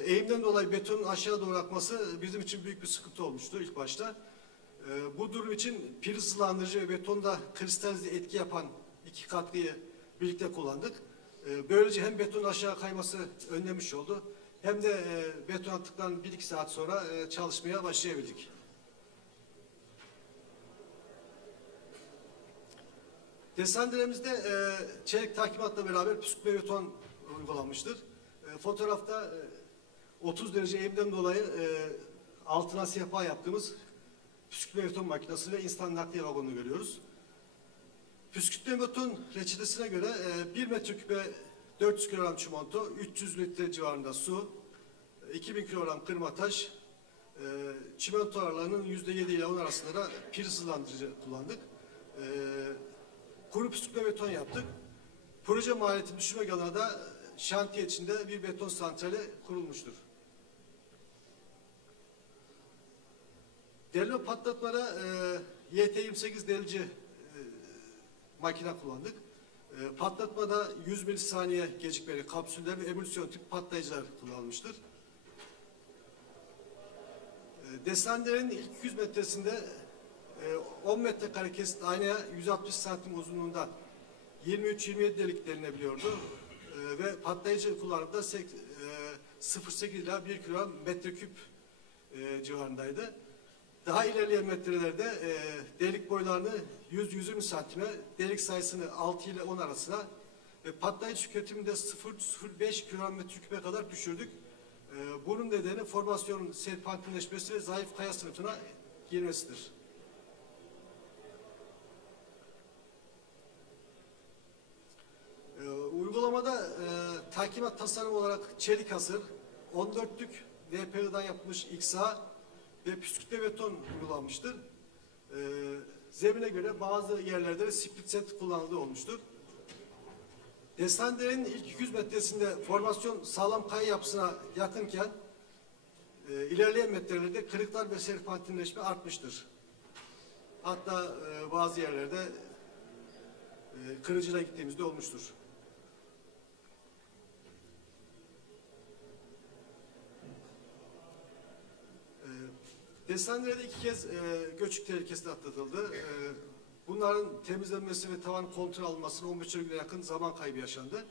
eğimden dolayı betonun aşağı doğru akması bizim için büyük bir sıkıntı olmuştu ilk başta. Bu durum için priz hızlandırıcı ve betonda kristalize etki yapan iki katkıyı birlikte kullandık. Böylece hem betonun aşağı kayması önlemiş oldu hem de beton attıktan 1-2 saat sonra çalışmaya başlayabildik. Desandiremizde çelik takimatla beraber püskürtme beton uygulanmıştır. Fotoğrafta 30 derece eğimden dolayı altına sehpa yaptığımız püskürtme beton makinesi ve instant nakliye vagonunu görüyoruz. Püskürtme beton reçetesine göre 1 metreküpe 400 kilogram çimento, 300 litre civarında su, 2000 kilogram kırma taş, çimento ağırlığının %7 ile 10 arasında da priz hızlandırıcı kullandık. Kuru püskürtme beton yaptık. Proje maliyetini düşürmek adına da şantiye içinde bir beton santrali kurulmuştur. Delme patlatmada YT28 delici makine kullandık. Patlatmada 100 milisaniye gecikmeli kapsüller ve emülsiyon tip patlayıcılar kullanılmıştır. Desenlerin ilk 100 metresinde 10 metrekare kesit aynaya 160 santim uzunluğunda 23-27 delik delinebiliyordu. Ve patlayıcı kullanımda 0,8 ila 1 kilogram metreküp civarındaydı. Daha ilerleyen metrelerde delik boylarını 100-120 santime, delik sayısını 6 ile 10 arasına ve patlayıcı tüketiminde 0,05 kilogram metreküpe kadar düşürdük. Bunun nedeni formasyonun serpentinleşmesi ve zayıf kaya sınıfına girmesidir. Uygulamada takimat tasarım olarak çelik hasır, 14'lük VP'den yapılmış XA ve püskürtme beton uygulanmıştır. Zemine göre bazı yerlerde de split set kullanıldığı olmuştur. Desenlerin ilk 200 metresinde formasyon sağlam kaya yapısına yakınken ilerleyen metrelerde kırıklar ve serpentinleşme artmıştır. Hatta bazı yerlerde kırıcıla gittiğimizde olmuştur. Desenlerde 2 kez göçük tehlikesi atlatıldı. Bunların temizlenmesi ve tavan kontrol alınmasına 15 güne yakın zaman kaybı yaşandı.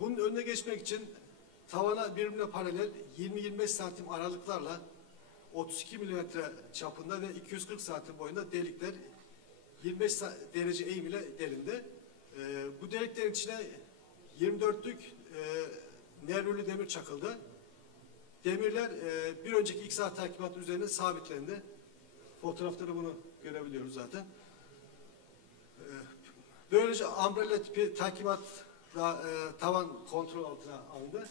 Bunun önüne geçmek için tavana birbirine paralel 20-25 santim aralıklarla 32 milimetre çapında ve 240 santim boyunda delikler 25 derece eğim ile delindi. Bu deliklerin içine 24'lük nervürlü demir çakıldı. Demirler bir önceki XA takimatı üzerine sabitlendi. Fotoğrafları bunu görebiliyoruz zaten. Böylece umbrella tipi takimatla tavan kontrol altına alındı.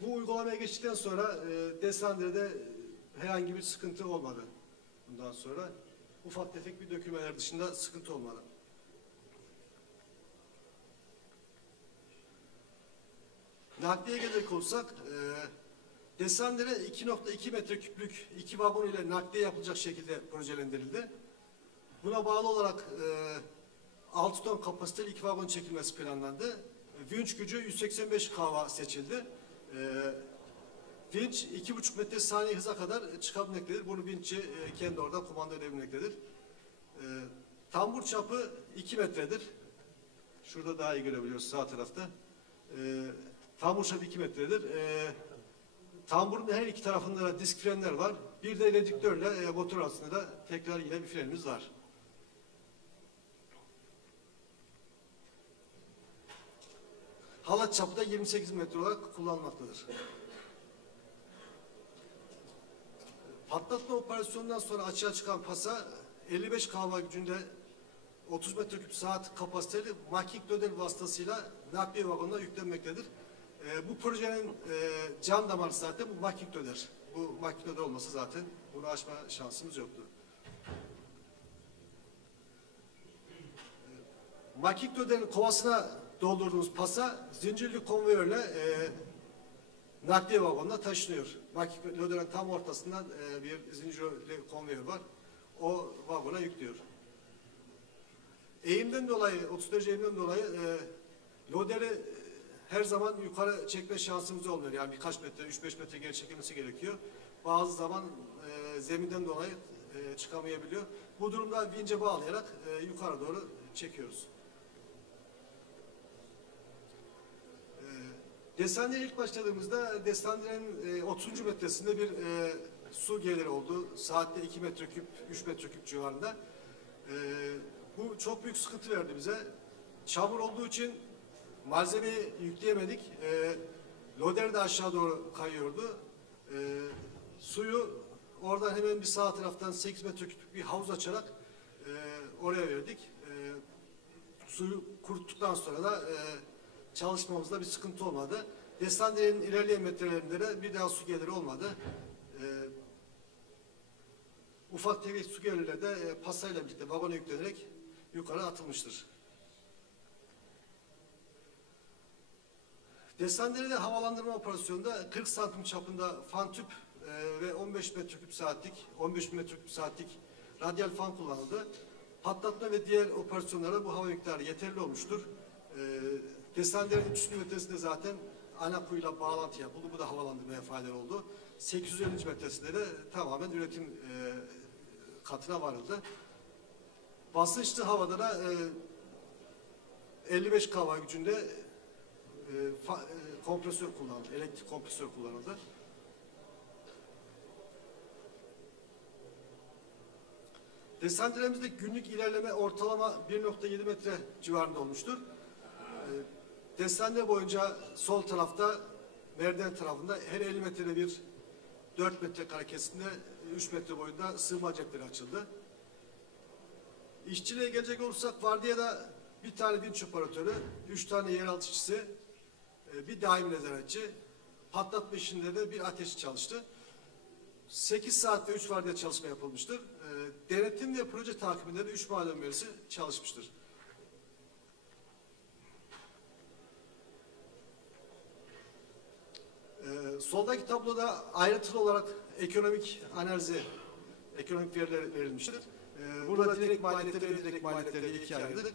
Bu uygulamaya geçtikten sonra Desendere'de herhangi bir sıkıntı olmadı. Bundan sonra ufak tefek bir dökülmeler dışında sıkıntı olmadı. Nakliye gelecek olsak Desendere 2,2 metreküplük 2 vagon ile nakliye yapılacak şekilde projelendirildi. Buna bağlı olarak 6 ton kapasiteli 2 vagon çekilmesi planlandı. Vinç gücü 185 kW seçildi. Vinç 2,5 metre saniye hıza kadar çıkabilmektedir. Bunu vinççi kendi orada kumanda edebilmektedir. Tambur çapı 2 metredir. Şurada daha iyi görebiliyoruz sağ tarafta. Tambur çapı 2 metredir. Tamburun her iki tarafında da disk frenler var. Bir de redüktörle motor arasında da tekrar yine bir frenimiz var. Halat çapı da 28 metre olarak kullanılmaktadır. Patlatma operasyonundan sonra açığa çıkan pasa 55 kW gücünde 30 metreküp saat kapasiteli makik loader vasıtasıyla nakliye vagonuna yüklenmektedir. Bu projenin can damarı zaten bu makik loader. Bu makik loader olmasa zaten bunu açma şansımız yoktu. Makik loader'in kovasına doldurduğumuz pasa zincirli konveyörle nakliye vagonuna taşınıyor. Makik loader'in tam ortasından bir zincirli konveyör var. O vagona yüklüyor. Eğimden dolayı, 30 derece eğimden dolayı loader'i her zaman yukarı çekme şansımız olmuyor. Yani birkaç metre, 3-5 metre geri çekilmesi gerekiyor. Bazı zaman zeminden dolayı çıkamayabiliyor. Bu durumda vinçe bağlayarak yukarı doğru çekiyoruz. Desenlere ilk başladığımızda Desenlerin 30. metresinde bir su geliri oldu. Saatte 2 metreküp, 3 metreküp civarında. Bu çok büyük sıkıntı verdi bize. Çamur olduğu için malzemeyi yükleyemedik. Loader de aşağı doğru kayıyordu. Suyu oradan hemen bir sağ taraftan 8 metreküp bir havuz açarak oraya verdik. Suyu kuruttuktan sonra da çalışmamızda bir sıkıntı olmadı. Desenlerin ilerleyen metrelerinde de bir daha su geliri olmadı. Ufak tefek su gelirleri de pasayla birlikte vagona yüklenerek yukarı atılmıştır. Desenleri de havalandırma operasyonunda 40 santim çapında fan tüp ve 15 metreküp saatlik, 15 metreküp saatlik radyal fan kullanıldı. Patlatma ve diğer operasyonlara bu hava miktarı yeterli olmuştur. Desenlerin 300 metresinde zaten ana kuyuyla bağlantı yapıldı. Bu da havalandırmaya faydalı oldu. 850 metresinde de tamamen üretim katına varıldı. Basınçlı havada da 55 kW gücünde kompresör kullanıldı. Elektrik kompresör kullanıldı. Desenlerimizde günlük ilerleme ortalama 1.7 metre civarında olmuştur. Desenler boyunca sol tarafta, merdiven tarafında her 50 metrede bir 4 metre kare kesimde 3 metre boyunda sığınma cepleri açıldı. İşçiliğe gelecek olursak vardiyada bir tane vinç operatörü, 3 tane yeraltı işçisi, bir daimi nezaretçi, patlatma işinde de bir ateşçi çalıştı. 8 saat ve 3 vardiya çalışma yapılmıştır. Denetim ve proje takibinde de 3 maden mühendisi çalışmıştır. Soldaki tabloda ayrıntılı olarak ekonomik analizi, ekonomik veriler verilmiştir. Burada direkt maliyetleri ve indirekt maliyetleri ikiye ayırdık.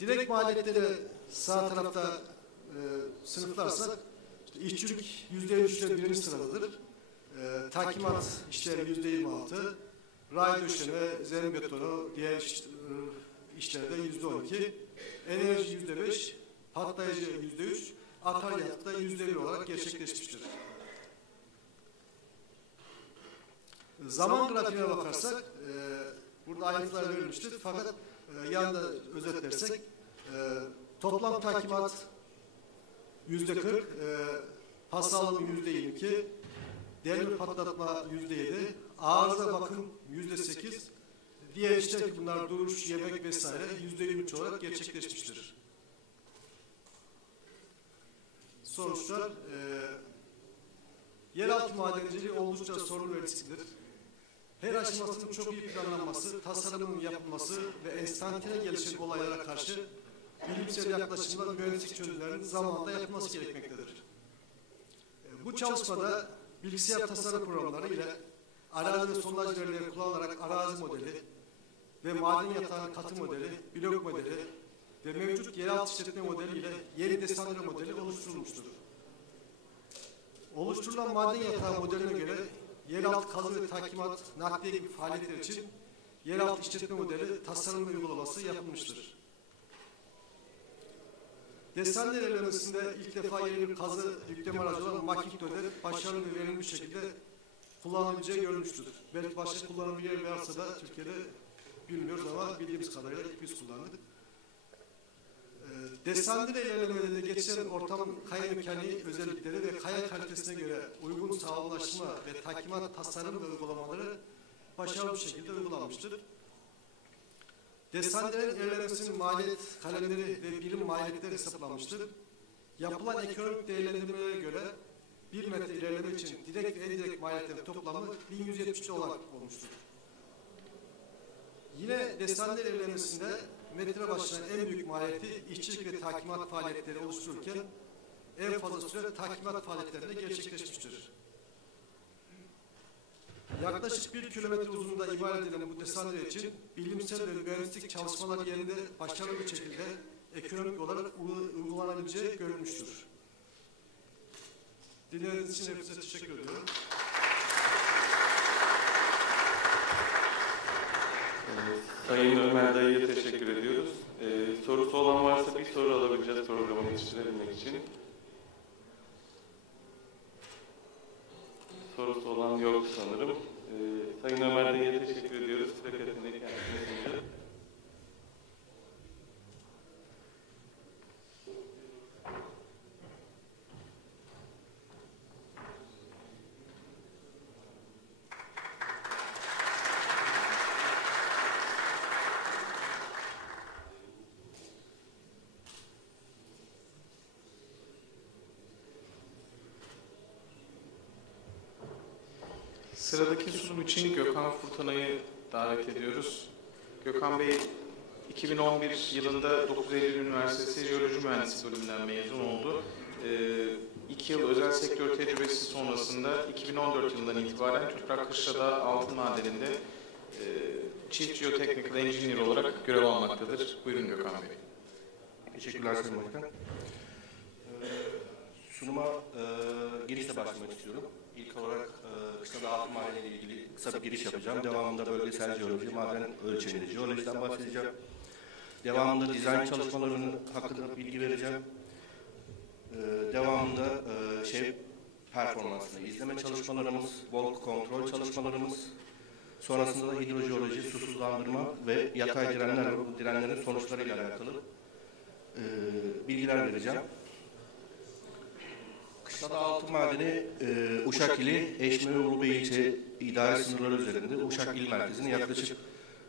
Direkt maliyetleri sağ tarafta sınıflarsak, işte işçilik %53'te birinci sıradadır. Takimat işleri %26, ray döşeme, zemin betonu, diğer işlerde %12, enerji %5, patlayıcı %3, akaryakıt da %1 olarak gerçekleşmiştir. Zaman grafiğine bakarsak, burada ayrıntılar verilmiştir. Fakat yanında özetlersek, toplam takimat %40, hasarlılık %22, değerli patlatma %7, arıza bakım %8, diğer işler ki bunlar duruş, yemek vesaire %23 olarak gerçekleşmiştir. Sonuçlar, yeraltı madenciliği oldukça sorunlu ve risklidir. Her aşamasının çok iyi planlanması, tasarımın yapılması ve enstantane gelişen olaylara karşı bilimsel yaklaşımla mühendislik çözümlerinin zamanında yapılması gerekmektedir. Bu çalışmada bilgisayar tasarım programları ile arazi ve sondaj verileri kullanılarak arazi modeli ve maden yatağının katı modeli, blok modeli ve mevcut yeraltı işletme modeli ile yeni desenler modeli oluşturulmuştur. Oluşturulan maden yatağı modeline göre yeraltı kazı ve takimat, nakliye gibi faaliyetler için yeraltı işletme modeli tasarım ve uygulaması yapılmıştır. Desenler elemesinde ilk defa yeni bir kazı yükleme aracı olan makik döner başarılı ve verimli bir şekilde kullanılabileceği görülmüştür. Belki başka kullanımı yer varsa da Türkiye'de bilmiyoruz ama bildiğimiz kadarıyla ilk biz kullandık. Desenler elemelerinde geçen ortam kaya mekaniği özellikleri ve kaya kalitesine göre uygun sağlamlaşma ve takimat tasarım ve uygulamaları başarılı bir şekilde uygulanmıştır. Desenlerin ilerlemesinin maliyet kalemleri ve birim maliyetleri hesaplanmıştır. Yapılan ekonomik değerlendirmelere göre 1 metre ilerleme için direkt ve indirekt maliyetlerin toplamı 1170 olarak olmuştur. Yine desenler ilerlemesinde metre başına en büyük maliyeti işçilik ve takimat faaliyetleri oluştururken en fazla süre takimat faaliyetlerinde gerçekleşmiştir. Yaklaşık 1 kilometre uzunluğunda ibaret edilen bu desenler için bilimsel ve mühendislik çalışmalar yerinde başarılı bir şekilde ekonomik olarak uygulanabileceği görülmüştür. Dinlediğiniz için hepinize teşekkür ediyorum. Sayın Ömer Dayı'ya teşekkür ediyoruz. Sorusu olan varsa bir soru alabileceğiz programı yetiştirebilmek için. Sorusu olan yok sanırım. Sayın Ömer Dayı'ya teşekkür ediyoruz. Sekreterine kendisine sunacağız. Sıradaki sunum için Gökhan Furtana'yı davet ediyoruz. Gökhan Bey, 2011 yılında 9 Eylül Üniversitesi Jeoloji Mühendisliği bölümünden mezun oldu. 2 yıl özel sektör tecrübesi sonrasında 2014 yılından itibaren Tüpraş Kışla'da altın madeninde Chief Geotechnical Engineer olarak görev almaktadır. Buyurun Gökhan Bey. Teşekkürler Sayın Başkan. Sunuma girişle başlamak istiyorum. İlk olarak Kışla'da altın madeni ile ilgili kısa bir giriş yapacağım. Devamında bölgesel jeoloji, maden ölçeğinde jeolojiden bahsedeceğim. Devamında dizayn çalışmalarının hakkında bilgi vereceğim. Devamında performansını izleme çalışmalarımız, volk kontrol çalışmalarımız, sonrasında da hidrojeoloji, susuzlandırma ve yatay direnler ve bu direnlerin sonuçlarıyla alakalı bilgiler vereceğim. Kışla'da altın madeni Uşak ili Eşme ve Ulubey ilçe idari sınırları üzerinde Uşak il merkezinin yaklaşık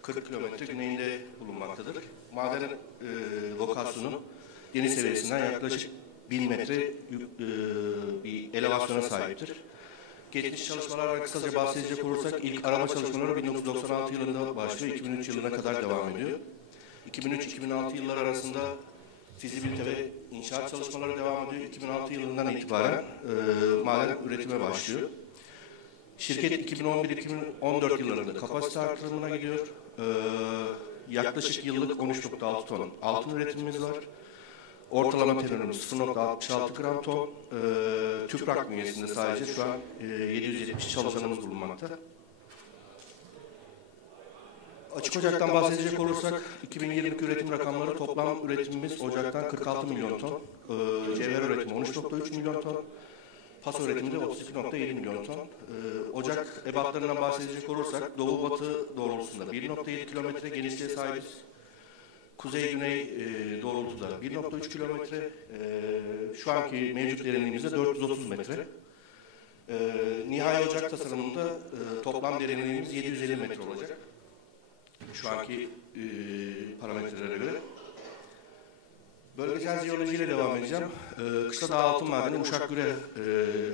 40 kilometre güneyinde bulunmaktadır. Maden lokasyonu deniz seviyesinden yaklaşık 1000 metre bir elevasyona sahiptir. Geçmiş çalışmalardan kısaca bahsedecek olursak ilk arama çalışmaları 1996 yılında başlıyor, 2003 yılına kadar devam ediyor. 2003-2006 yılları arasında fizibilite ve inşaat çalışmaları devam ediyor. 2006 yılından itibaren maden üretime başlıyor. Şirket 2011-2014 yıllarında kapasite artırımına gidiyor. Yaklaşık yıllık 13.6 ton altın üretimimiz var. Ortalama tenörümüz 0.66 gram ton. Tüpraş bünyesinde sadece şu an 770 çalışanımız bulunmakta. Açık Ocak'tan bahsedecek olursak 2022 üretim rakamları toplam üretimimiz Ocak'tan 46 milyon ton, cevher üretimi 13.3 milyon ton, paso üretimi de 32.7 milyon ton. Ocak ebatlarından bahsedecek olursak doğu-batı doğrultusunda 1.7 kilometre genişliğe sahibiz. Kuzey-güney doğrultuda 1.3 kilometre, şu anki mevcut derinliğimizde 430 metre. Nihai ocak tasarımında toplam derinliğimiz 750 metre olacak. Şu anki parametrelere göre. Bölgesel jeolojiyle devam edeceğim. Kışla'da altın madeni Uşakgüre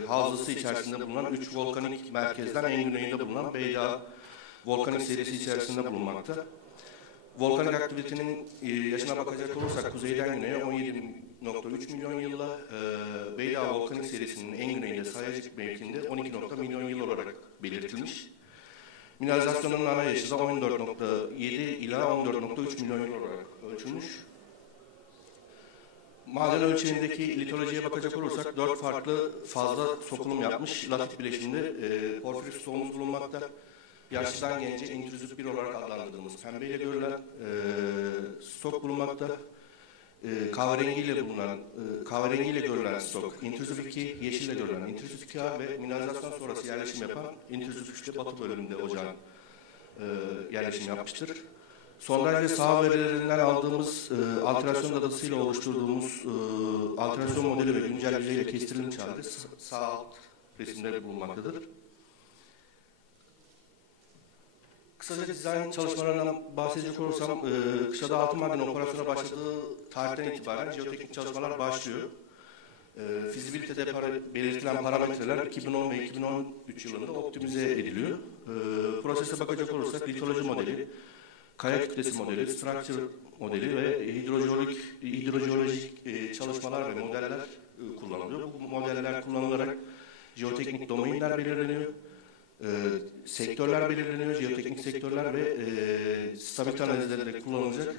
havzası içerisinde bulunan 3 volkanik merkezden en güneyinde bulunan Beydağ volkanik serisi içerisinde bulunmakta. Volkanik aktivitenin yaşına bakacak olursak kuzeyden güneye 17.3 milyon yılla, Beydağ volkanik serisinin en güneyinde Sayacık mevkiinde 12 milyon yıl olarak belirtilmiş. Mineralizasyonun ana yaşı da 14.7 ila 14.3 milyon yıl olarak ölçülmüş. Maden ölçeğindeki litolojiye bakacak olursak 4 farklı fazla sokulum yapmış latit bileşiminde porfir stoğumuz bulunmakta. Yaşlıdan gence intrüzif 1 olarak adlandırdığımız pembeyle görülen stok bulunmakta. Kahverengiyle görülen stok, intrüzif 2, yeşille görülen intrüzif 2A ve mineralizasyon sonrası yerleşim yapan intrüzif 3'te batı bölümünde ocağın yerleşim yapmıştır. Sondaj ve saha verilerinden aldığımız alterasyon dadasıyla oluşturduğumuz alterasyon modeli ve güncel yüzeyle kestirilmiş halde sağ alt resimde bulunmaktadır. Kısaca dizayn çalışmalarından bahsedecek olursam, Kışla'da altın madeni operasyona başladığı tarihten itibaren jeoteknik çalışmalar başlıyor. Fizibilitede belirtilen parametreler 2010 ve 2013 yılında optimize ediliyor. Prosese bakacak olursak litoloji modeli, kaya kütlesi modeli, structure modeli ve hidrojeolojik çalışmalar ve modeller kullanılıyor. Bu modeller kullanılarak jeoteknik domainler belirleniyor. Sektörler belirleniyor, jeoteknik sektörler ve stabilite analizlerinde kullanılacak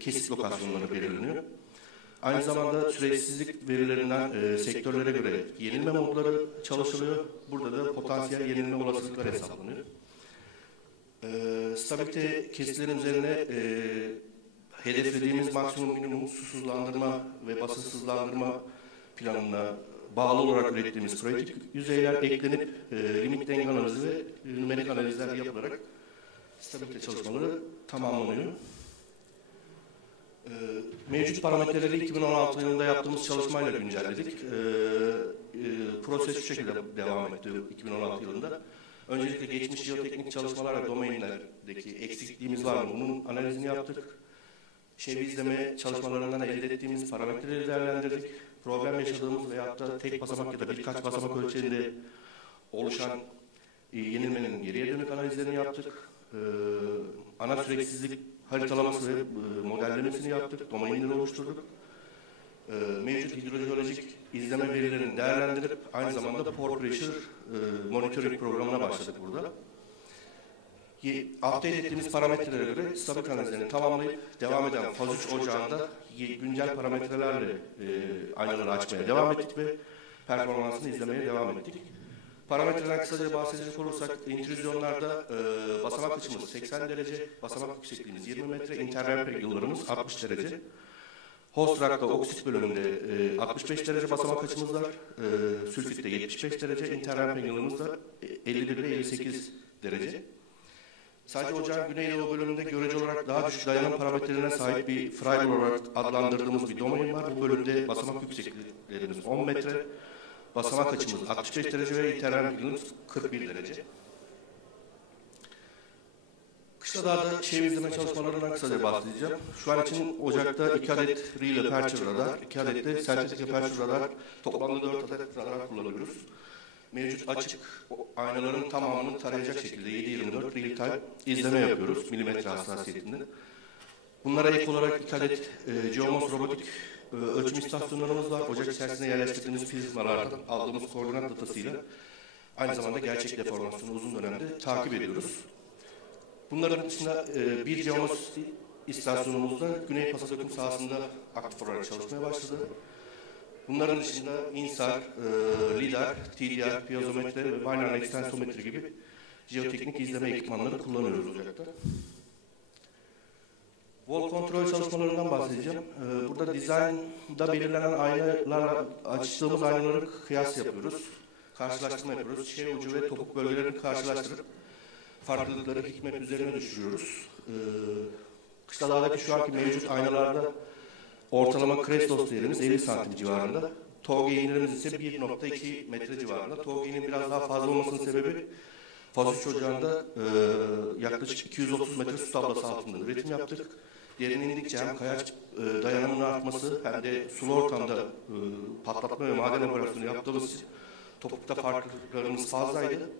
kesit lokasyonları belirleniyor. Aynı zamanda süreçsizlik verilerinden sektörlere göre yenilme modları çalışılıyor. Burada da potansiyel yenilme olasılıkları hesaplanıyor. Stabilite kesitlerin üzerine hedeflediğimiz maksimum minimum susuzlandırma ve basınsızlandırma planına bağlı olarak ürettiğimiz pratik yüzeyler eklenip limit denge analizi ve nümerik analizler yapılarak stabilite çalışmaları tamamlanıyor. Mevcut parametreleri 2016 yılında yaptığımız çalışmayla güncelledik. Proses şu şekilde devam etti 2016 yılında. Öncelikle geçmiş jeoteknik çalışmalar ve domainlerdeki eksikliğimiz var mı? Bunun analizini yaptık. Şevi izleme çalışmalarından elde ettiğimiz parametreleri değerlendirdik. Problem yaşadığımız veyahut da tek basamak ya da birkaç basamak ölçeğinde oluşan yenilmenin geriye dönük analizlerini yaptık. Ana süreksizlik haritalaması ve modellemesini yaptık. Domainleri oluşturduk. Mevcut hidrojeolojik izleme verilerini değerlendirip aynı zamanda pore pressure monitoring programına başladık burada. Update ettiğimiz parametrelere göre stabil analizlerini tamamlayıp devam eden faz 3 ocağında güncel parametrelerle aynaları açmaya devam ettik ve performansını izlemeye devam ettik. Parametreden kısaca bahsedecek olursak intrüzyonlarda basamak açımız 80 derece, basamak yüksekliğimiz 20 metre, interramp angle'larımız 60 derece. Host rock'ta oksit bölümünde 65 derece basamak açımız var, sülfitte 75 derece, interramp angle'ımız da 51 ile 58 derece. Sadece ocağın güneydoğu bölümünde görece olarak daha düşük dayanım parametrelerine sahip bir Freiburg olarak adlandırdığımız bir domain var. Bu bölümde basamak yüksekliklerimiz 10 metre, basamak açımız 65 derece ve interramp angle'ımız 41 derece. Kışla dağda şehir izleme çalışmalarından kısaca bahsedeceğim. Şu an için ocakta 2 adet real aperture radar, 2 adet de sentetik aperture radar, toplamda 4 adet radar kullanıyoruz. Mevcut açık aynaların tamamını tarayacak şekilde 7/24 real time izleme yapıyoruz milimetre hassasiyetinde. Bunlara ek olarak 2 adet geomos robotik ölçüm istasyonlarımız var. Ocak içerisinde yerleştirdiğimiz prizmalardan aldığımız koordinat datasıyla aynı zamanda gerçek deformasyonu uzun dönemde takip ediyoruz. Bunların dışında bir geomos istasyonumuzda Güney Pasadok'un sahasında aktif olarak çalışmaya başladı. Bunların dışında INSAR, LIDAR, TDR, piyozometre ve binary ekstensometre gibi jeoteknik izleme ekipmanları kullanıyoruz ocakta. Wall kontrol çalışmalarından bahsedeceğim. Burada dizaynda belirlenen aynalarla açtığımız aynaları kıyas yapıyoruz. Karşılaştırma yapıyoruz. Şişe ucu ve topuk bölgelerini karşılaştırıp farklılıkları hikmet üzerine düşürüyoruz. Kışladağ'daki şu anki mevcut aynalarda ortalama Krestos değerimiz 50 santim civarında. TOG gain'lerimiz ise 1.2 metre civarında. TOG gain'in biraz daha fazla olmasının sebebi faz 3 ocağında yaklaşık 230 metre su tablası altında üretim yaptık. Derine indikçe hem kayaç dayanımının artması hem de sulu ortamda patlatma ve maden operasyonu yaptığımız için topukta farklılıklarımız fazlaydı.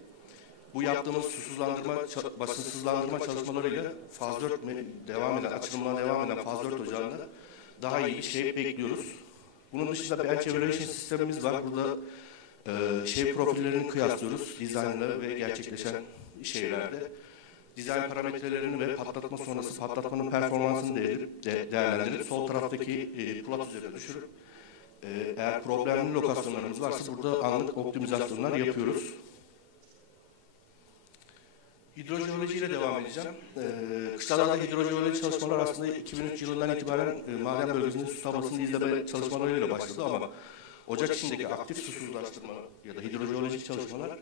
Bu yaptığımız susuzlandırma, basınsızlandırma çalışmalarıyla faz 4 devam eden, açılımına devam eden faz 4 ocağında daha iyi bir şey bekliyoruz. Bunun dışında bench evaluation sistemimiz var. Burada şey profillerini kıyaslıyoruz dizaynla ve gerçekleşen şeylerde. Dizayn parametrelerini ve patlatma sonrası patlatmanın performansını değerlendirip sol taraftaki plot üzerine düşürüp eğer problemli lokasyonlarımız varsa burada anlık optimizasyonlar yapıyoruz. Hidrojeoloji ile devam edeceğim. Kışladağ'da hidrojeoloji çalışmalar aslında 2003 yılından itibaren maden bölgesinin su tablasını izleme çalışmalarıyla başladı ama ocak içindeki aktif susuzlaştırma ya da hidrojeolojik çalışmalar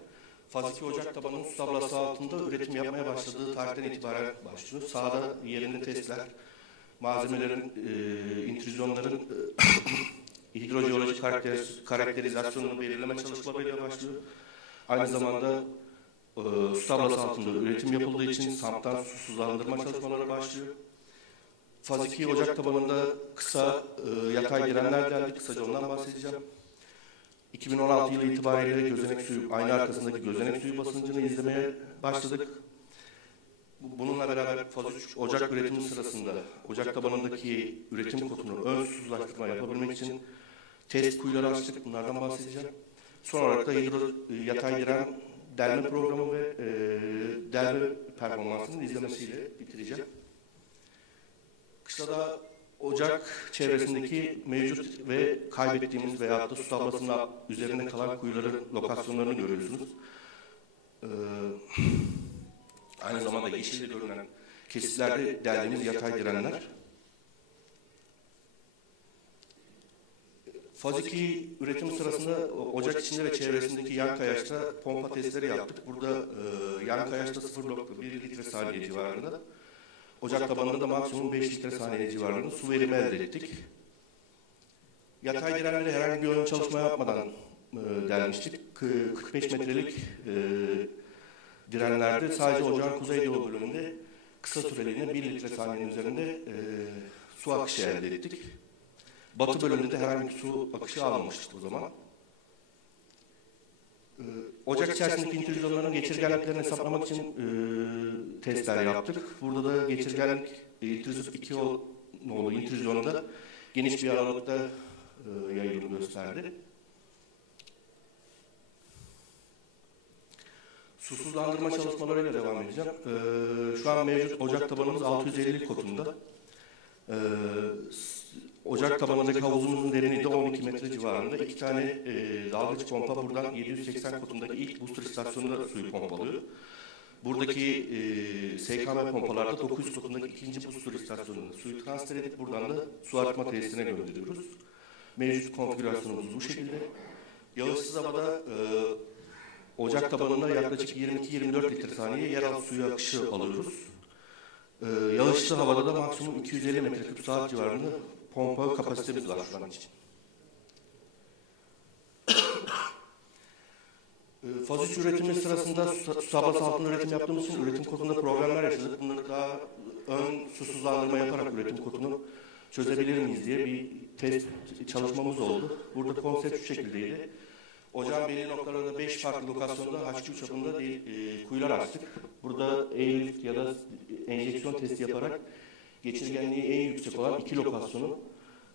faz 2 ocak tabanının su tablası altında üretim yapmaya başladığı tarihten itibaren başlıyor. Sahada yerinde testler, malzemelerin, intrüzyonların hidrojeolojik karakterizasyonunu belirleme çalışmalarıyla başlıyor. Aynı zamanda su tablası altında üretim yapıldığı için SAMP'tan susuzlandırma çalışmaları başlıyor. Faz 2 ocak tabanında kısa yatay girenler geldi. Kısaca ondan bahsedeceğim. 2016 yılı itibariyle gözenek suyu, ayna arkasındaki gözenek suyu basıncını izlemeye başladık. Bununla beraber faz 3 ocak üretimi sırasında ocak tabanındaki üretim kotunu ön susuzlaştırma yapabilmek için test kuyuları açtık. Bunlardan bahsedeceğim. Son olarak da yatay giren delme programı ve delme performansının izlemesiyle bitireceğim. Kışlada ocak çevresindeki mevcut ve kaybettiğimiz veyahut da su tablasının üzerinde kalan kuyuların lokasyonlarını görüyorsunuz. Aynı zamanda yeşilde görünen kesitlerde deldiğimiz yatay girenler. Faz 2 üretim sırasında ocak içinde ve çevresindeki yan kayaçta pompa testleri yaptık. Burada yan kayaçta 0.1 litre saniye civarında. Ocak tabanında da maksimum 5 litre saniye civarında su verimi elde ettik. Yatay girenleri herhangi bir ön çalışma yapmadan delmiştik. 45 metrelik direnlerde sadece ocağın kuzeydoğu bölümünde kısa süreliğine 1 litre saniyenin üzerinde su akışı elde ettik. Batı bölümünde de herhangi bir su akışı almamıştık o zaman. Ocak içerisindeki intrüzyonların geçirgenliklerini hesaplamak için testler yaptık. Burada da geçirgenlik intrüzyon 2 nolu intrüzyonda geniş bir aralıkta yayılımı gösterdi. Susuzlandırma çalışmalarıyla devam edeceğim. Şu an mevcut ocak tabanımız 650 kotunda. Ocak tabanındaki havuzumuzun derinliği de 12 metre civarında. 2 tane dalgıç pompa buradan 780 kotundaki ilk booster istasyonunda suyu pompalıyor. Buradaki SKM pompalarda 900 kotundaki ikinci booster istasyonunda suyu transfer edip buradan da su arıtma tesisine gönderiyoruz. Mevcut konfigürasyonumuz bu şekilde. Yağışsız havada ocak tabanında yaklaşık 22-24 litre saniye yeraltı suyu akışı alıyoruz. Yağışlı havada da maksimum 250 metreküp saat civarında pompa kapasitemiz var şu an için. Faz 3 üretimi sırasında su tablası altında üretim yaptığımız için üretim kodunda problemler yaşadık. Bunları daha ön susuzlandırma yaparak üretim kodunu çözebilir miyiz diye bir test çalışmamız oldu. Burada konsept şu şekildeydi. Ocağın belli noktalarında 5 farklı lokasyonda H2 çapında kuyular açtık. Burada airlift ya da enjeksiyon testi yaparak geçirgenliği en yüksek olan 2 lokasyonu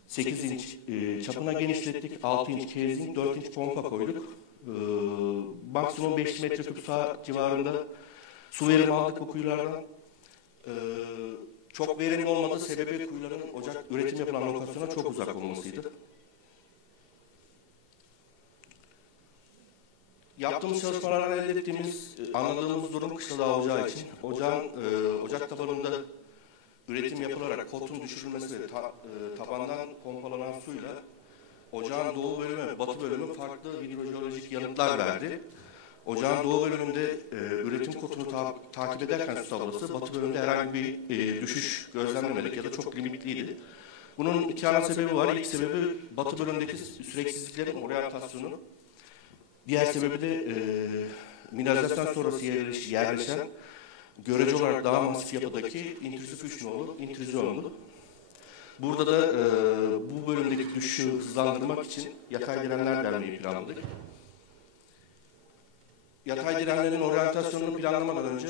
8 inç çapına genişlettik. 6 inç casing, 4 inç pompa koyduk. Maksimum 5 metreküp saat civarında su verimi aldık bu kuyulardan. Çok verimli olmadı, sebebi kuyuların ocak üretim yapılan lokasyona çok uzak olmasıydı. Yaptığımız çalışmalardan elde ettiğimiz, anladığımız durum kışladağ ocağı için ocak tabanında üretim yapılarak kotun düşürülmesi ve tabandan pompalanan suyla ocağın doğu bölümü, batı bölümü farklı hidrojeolojik yanıtlar verdi. Ocağın doğu bölümünde üretim kotunu takip ederken su tablası, batı bölümünde herhangi bir düşüş gözlemlemedik ya da çok limitliydi. Bunun iki ana sebebi var. İlk sebebi batı bölümündeki süreksizliklerin oryantasyonu. Diğer sebebi de mineralizasyon sonrası yerleşen görece olarak daha masif yapıdaki intrüzif 3 nolu intrüzyonlu. Burada da bu bölümdeki düşüşü hızlandırmak için yatay direnler vermeyi planladık. Yatay direnlerin oryantasyonunu planlamadan önce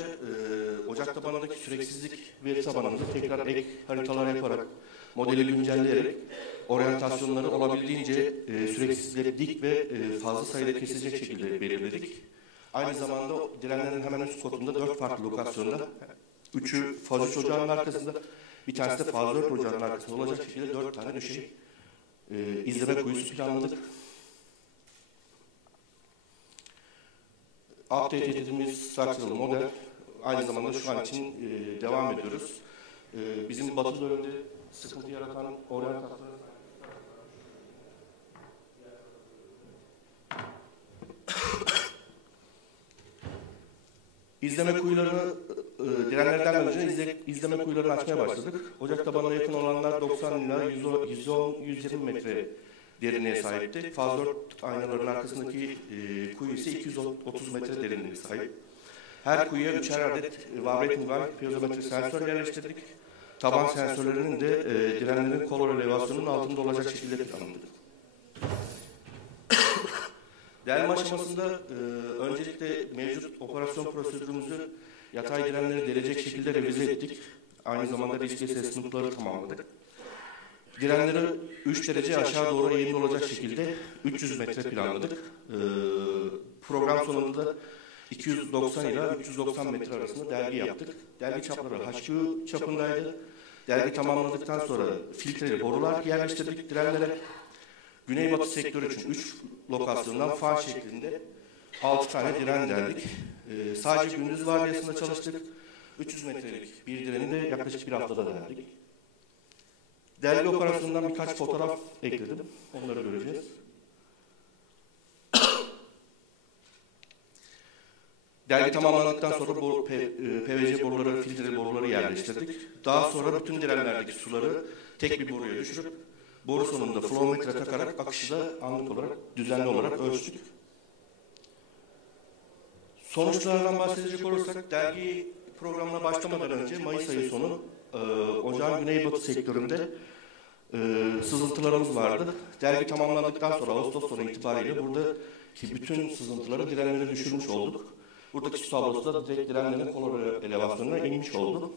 ocak tabanındaki süreksizlik veri tabanında tekrar ek haritalar yaparak modeli güncelleyerek oryantasyonları olabildiğince süreksizlikleri dik ve fazla sayıda kesilecek şekilde belirledik. Aynı zamanda direnlerin hemen üst kotunda 4 farklı lokasyonda, 3'ü faz 3 ocağının arkasında, bir tanesi de faz 4 ocağının arkasında olacak şekilde 4 tane düşey izleme kuyusu planladık. Update edildiğimiz structural model aynı zamanda şu an için devam ediyoruz. Bizim batı bölümde sıkıntı yaratan oryantasyonu İzleme kuyularını direnlerden önce izleme kuyularını açmaya başladık. Ocak tabanına yakın olanlar 90 ila 110-120 metre derinliğe sahipti. Faz 4 aynaların arkasındaki kuyu ise 230 metre derinliğe sahip. Her kuyuya 3'er adet vibrating valve piyozometrik sensör yerleştirdik. Taban sensörlerinin de direnlerin kolor elevasyonunun altında olacak şekilde planladık. Delme aşamasında öncelikle mevcut operasyon prosedürümüzü yatay direnleri delecek şekilde revize ettik. Aynı zamanda risk assessment'ları tamamladık. Direnleri 3 derece aşağı doğru eğimli olacak şekilde 300 metre planladık. Program sonunda da 290 ila 390 metre arasında delgi yaptık. Delgi çapları H2 çapındaydı. Delgi tamamladıktan sonra filtreli borular yerleştirdik direnlere. Güneybatı sektörü için 3 lokasyondan fan şeklinde 6 tane diren deldik. Sadece gündüz vardiyasında çalıştık. 300 metrelik bir direni de yaklaşık bir haftada deldik. Delgi operasyonundan birkaç fotoğraf ekledim. Onları göreceğiz. Delgi tamamlandıktan sonra PVC boruları, filtre boruları yerleştirdik. Daha sonra bütün direnlerdeki suları tek bir boruya düşürüp boru sonunda flowmetre takarak akışı da anlık olarak, düzenli olarak ölçtük. Sonuçlardan bahsedecek olursak delgi programına başlamadan önce Mayıs ayı sonu ocağın güneybatı sektöründe sızıntılarımız vardı. Delgi tamamlandıktan sonra Ağustos sonu itibariyle buradaki bütün sızıntıları direnlere düşürmüş olduk. Buradaki su tablosu da direkt direnlerin kolor elevasyonuna inmiş oldu.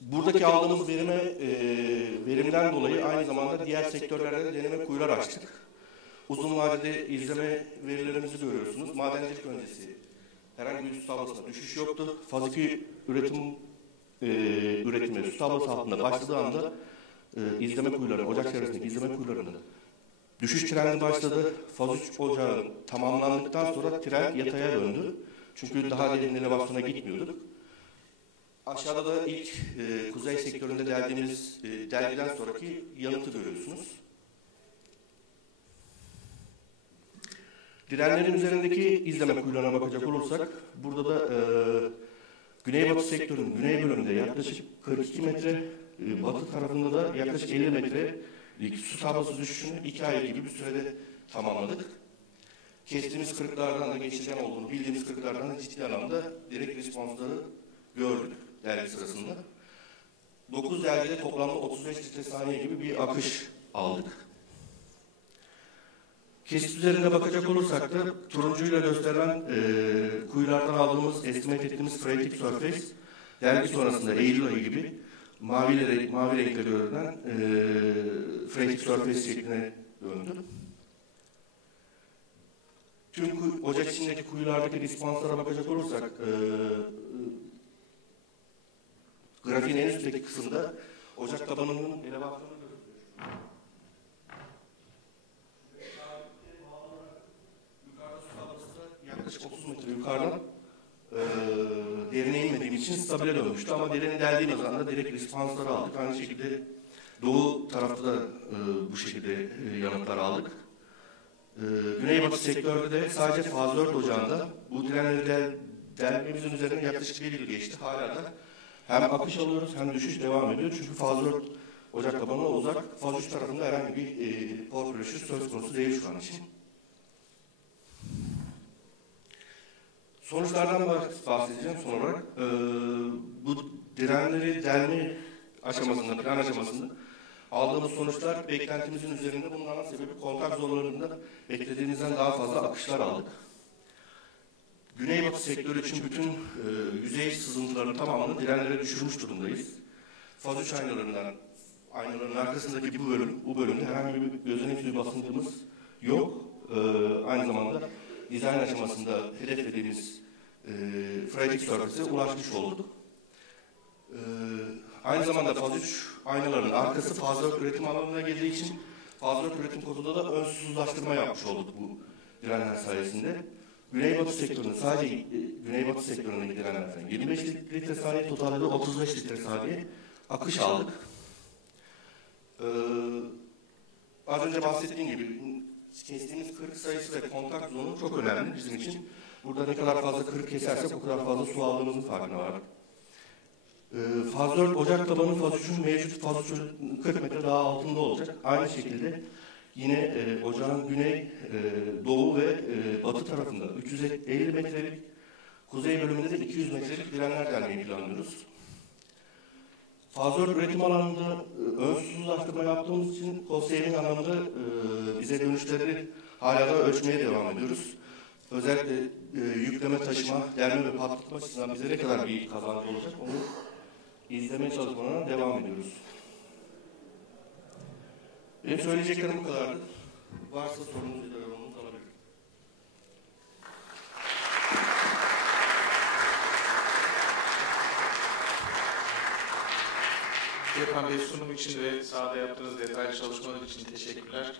Buradaki aldığımız verimden dolayı aynı zamanda diğer sektörlerde deneme kuyular açtık. uzun vadede izleme verilerimizi görüyorsunuz. Madencilik öncesi herhangi bir su tablosuna düşüş yoktu. Faz 2 üretimi su tablosu altında başladığı anda izleme kuyuları, ocak çevresindeki izleme kuyularında düşüş trendi başladı. Faz 3 ocağın tamamlandıktan sonra trend yataya döndü. Çünkü daha derin elevasyona gitmiyorduk. Aşağıda da ilk kuzey sektöründe deldiğimiz delgiden sonraki yanıtı görüyorsunuz. Direnlerin üzerindeki izleme kuyularına bakacak olursak, burada da güneybatı sektörün güney bölümünde yaklaşık 42 metre, batı tarafında da yaklaşık 50 metre su tablosu düşüşünü 2 ay gibi bir sürede tamamladık. Kestiğimiz kırıklardan da geçişen olduğunu bildiğimiz kırıklardan da ciddi anlamda direkt responsları gördük delgi sırasında. 9 delgide toplamda 35 litre saniye gibi bir akış aldık. Kesit üzerine bakacak olursak da turuncuyla gösterilen kuyulardan aldığımız, estimate ettiğimiz phreatic surface delgi sonrasında Eylül ayı gibi mavi renkle görünen phreatic surface şekline döndü. Tüm ocak içindeki kuyulardaki respanslara bakacak olursak grafiğin en üstteki kısımda ocak tabanının elevasyonu yaklaşık 30 metre yukarıdan derine inmediğim için stabile dönmüştü ama derine deldiğimiz anda direkt respansları aldık. Aynı şekilde doğu tarafta da bu şekilde yanıtlar aldık. Güneybatı sektörde de sadece faz 4 ocağında bu direnleri delmemizin üzerine yaklaşık 1 yıl geçti. Hala da hem akış alıyoruz hem düşüş devam ediyor. Çünkü faz 4 ocak tabanına uzak. Faz 3 tarafında herhangi bir pore pressure söz konusu değil şu an için. Sonuçlardan bahsedeceğim son olarak. Bu direnleri delme aşamasında, plan aşamasında aldığımız sonuçlar beklentimizin üzerinde. Bunların sebebi kontak zorlarında beklediğimizden daha fazla akışlar aldık. Güneybatı sektörü için bütün yüzey sızıntılarının tamamını direnlere düşürmüş durumdayız. Faz 3 aynaların arkasındaki bu bölümde herhangi bir gözlenek suyu basıntımız yok. Aynı zamanda dizayn aşamasında hedeflediğimiz phreatic surface'e ulaşmış olduk. Aynı zamanda faz 3 aynaların arkası faz 4 üretim alanına geldiği için faz 4 üretim kodunda da ön susuzlaştırma yapmış olduk bu direnler sayesinde. Güneybatı sektörünün sadece Güneybatı sektöründeki direnlerden 25 litre saniye, totalde 35 litre saniye akış aldık. Az önce bahsettiğim gibi kestiğimiz kırık sayısı ve kontak zonu çok önemli bizim için. Burada ne kadar fazla kırık kesersek o kadar fazla su aldığımızın farkına vardık. Faz 4 ocak tabanı faz 3'ün mevcut faz 3'ün 40 metre daha altında olacak. Aynı şekilde yine ocağın güney, doğu ve batı tarafında 350 metrelik, kuzey bölümünde de 200 metrelik direnler delmeyi planlıyoruz. Faz 4 üretim alanında ön susuzlaştırma yaptığımız için cost saving anlamında bize dönüşleri hala da ölçmeye devam ediyoruz. Özellikle yükleme, taşıma, delme ve patlatma açısından bize ne kadar bir kazancı olacak onu izlemeye çalışmalarına devam ediyoruz. Benim söyleyeceklerim bu kadardı. Varsa sorunuz ya da yorumunuz alabilirim. Gökhan Bey, sunum için ve sahada yaptığınız detaylı çalışmalar için teşekkürler.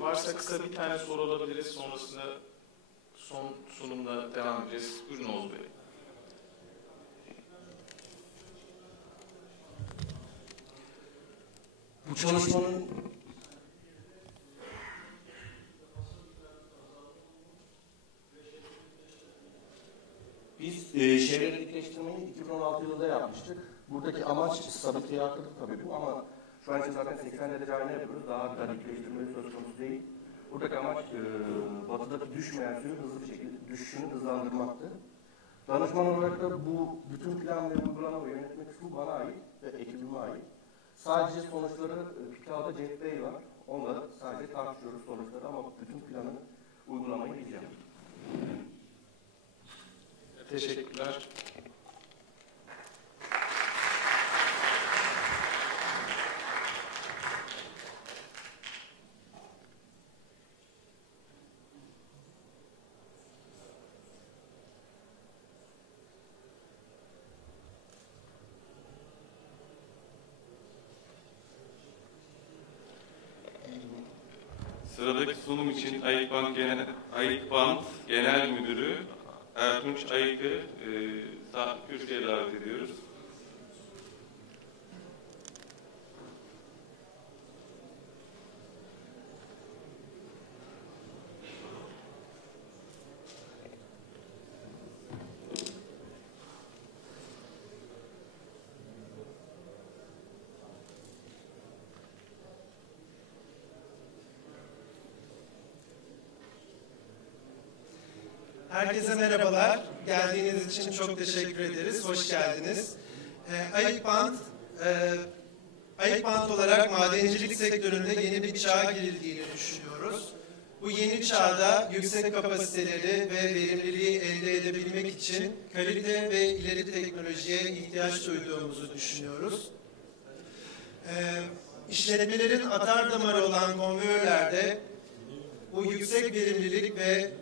Varsa kısa bir tane soru alabiliriz. Sonrasında son sunumla devam edeceğiz. Buyurun Oğuz Bey. Bu çalışmanın biz şehirleri dikleştirmeyi 2016 yılında yapmıştık. Buradaki amaç stabiliteyi arttırdık tabii bu ama şu an için zaten 80 derece ayna yapıyoruz. Daha da dikleştirme söz konusu değil. Buradaki amaç batıdaki düşmeyen suyun hızlı bir şekilde düşüşünü hızlandırmaktı. Danışman olarak da bu bütün plan ve uygulama ve yönetme kısmı bana ait ve ekibime ait. Sadece sonuçları kağıda cepte var. Onunla sadece tartışıyoruz sonuçları ama bütün planı uygulamayı diyeceğim. Teşekkürler. Sıradaki sunum için Ayıkbant Genel Müdürü Ertunç Ayık'ı kürsüye davet ediyoruz. Herkese merhabalar. Geldiğiniz için çok teşekkür ederiz. Hoş geldiniz. Ayıkbant olarak madencilik sektöründe yeni bir çağa girildiğini düşünüyoruz. Bu yeni çağda yüksek kapasiteleri ve verimliliği elde edebilmek için kalite ve ileri teknolojiye ihtiyaç duyduğumuzu düşünüyoruz. İşletmelerin atar damarı olan konveyörlerde bu yüksek verimlilik ve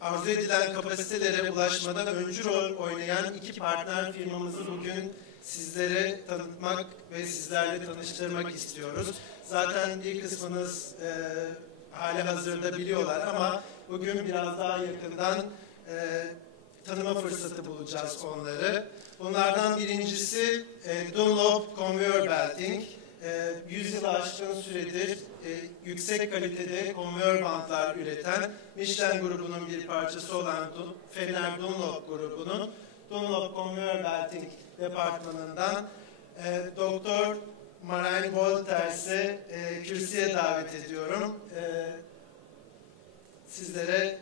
arzu edilen kapasitelere ulaşmada öncü rol oynayan iki partner firmamızı bugün sizlere tanıtmak ve sizlerle tanıştırmak istiyoruz. Zaten bir kısmınız hali hazırda biliyorlar ama bugün biraz daha yakından tanıma fırsatı bulacağız onları. Bunlardan birincisi Dunlop Conveyor Belting. 100 yılı aşkın süredir yüksek kalitede konveyör bantlar üreten Michelin grubunun bir parçası olan Fener Dunlop grubunun Dunlop Conveyor Belting departmanından Doktor Marayn Wolters'i kürsüye davet ediyorum. Sizlere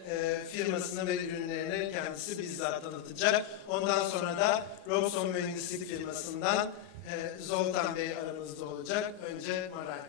firmasını ve ürünlerini kendisi bizzat tanıtacak. Ondan sonra da Roxon Mühendislik firmasından Zoltan Bey aramızda olacak. Önce Marayn.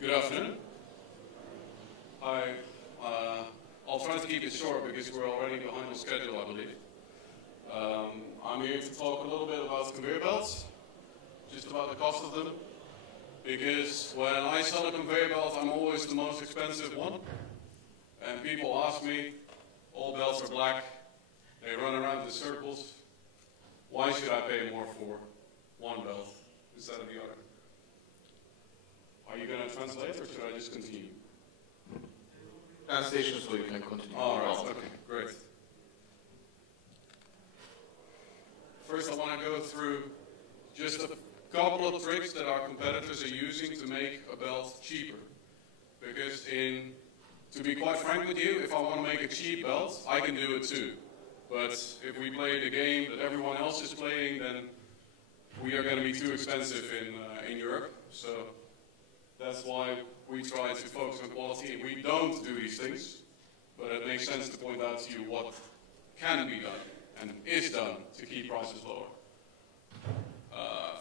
Good afternoon. I'll try to keep it short because we're already behind the schedule, I believe. I'm here to talk a little bit about conveyor belts, just about the cost of them, because when I sell a conveyor belt, I'm always the most expensive one. And people ask me, all belts are black, they run around in circles, why should I pay more for one belt instead of the other? Are you going to translate or should I just continue? Translation so you can continue. All right, okay, great. First, I want to go through just a couple of tricks that our competitors are using to make a belt cheaper. Because to be quite frank with you, if I want to make a cheap belt, I can do it too. But if we play the game that everyone else is playing, then we are going to be too expensive in Europe. So that's why we try to focus on quality. We don't do these things, but it makes sense to point out to you what can be done and is done to keep prices lower.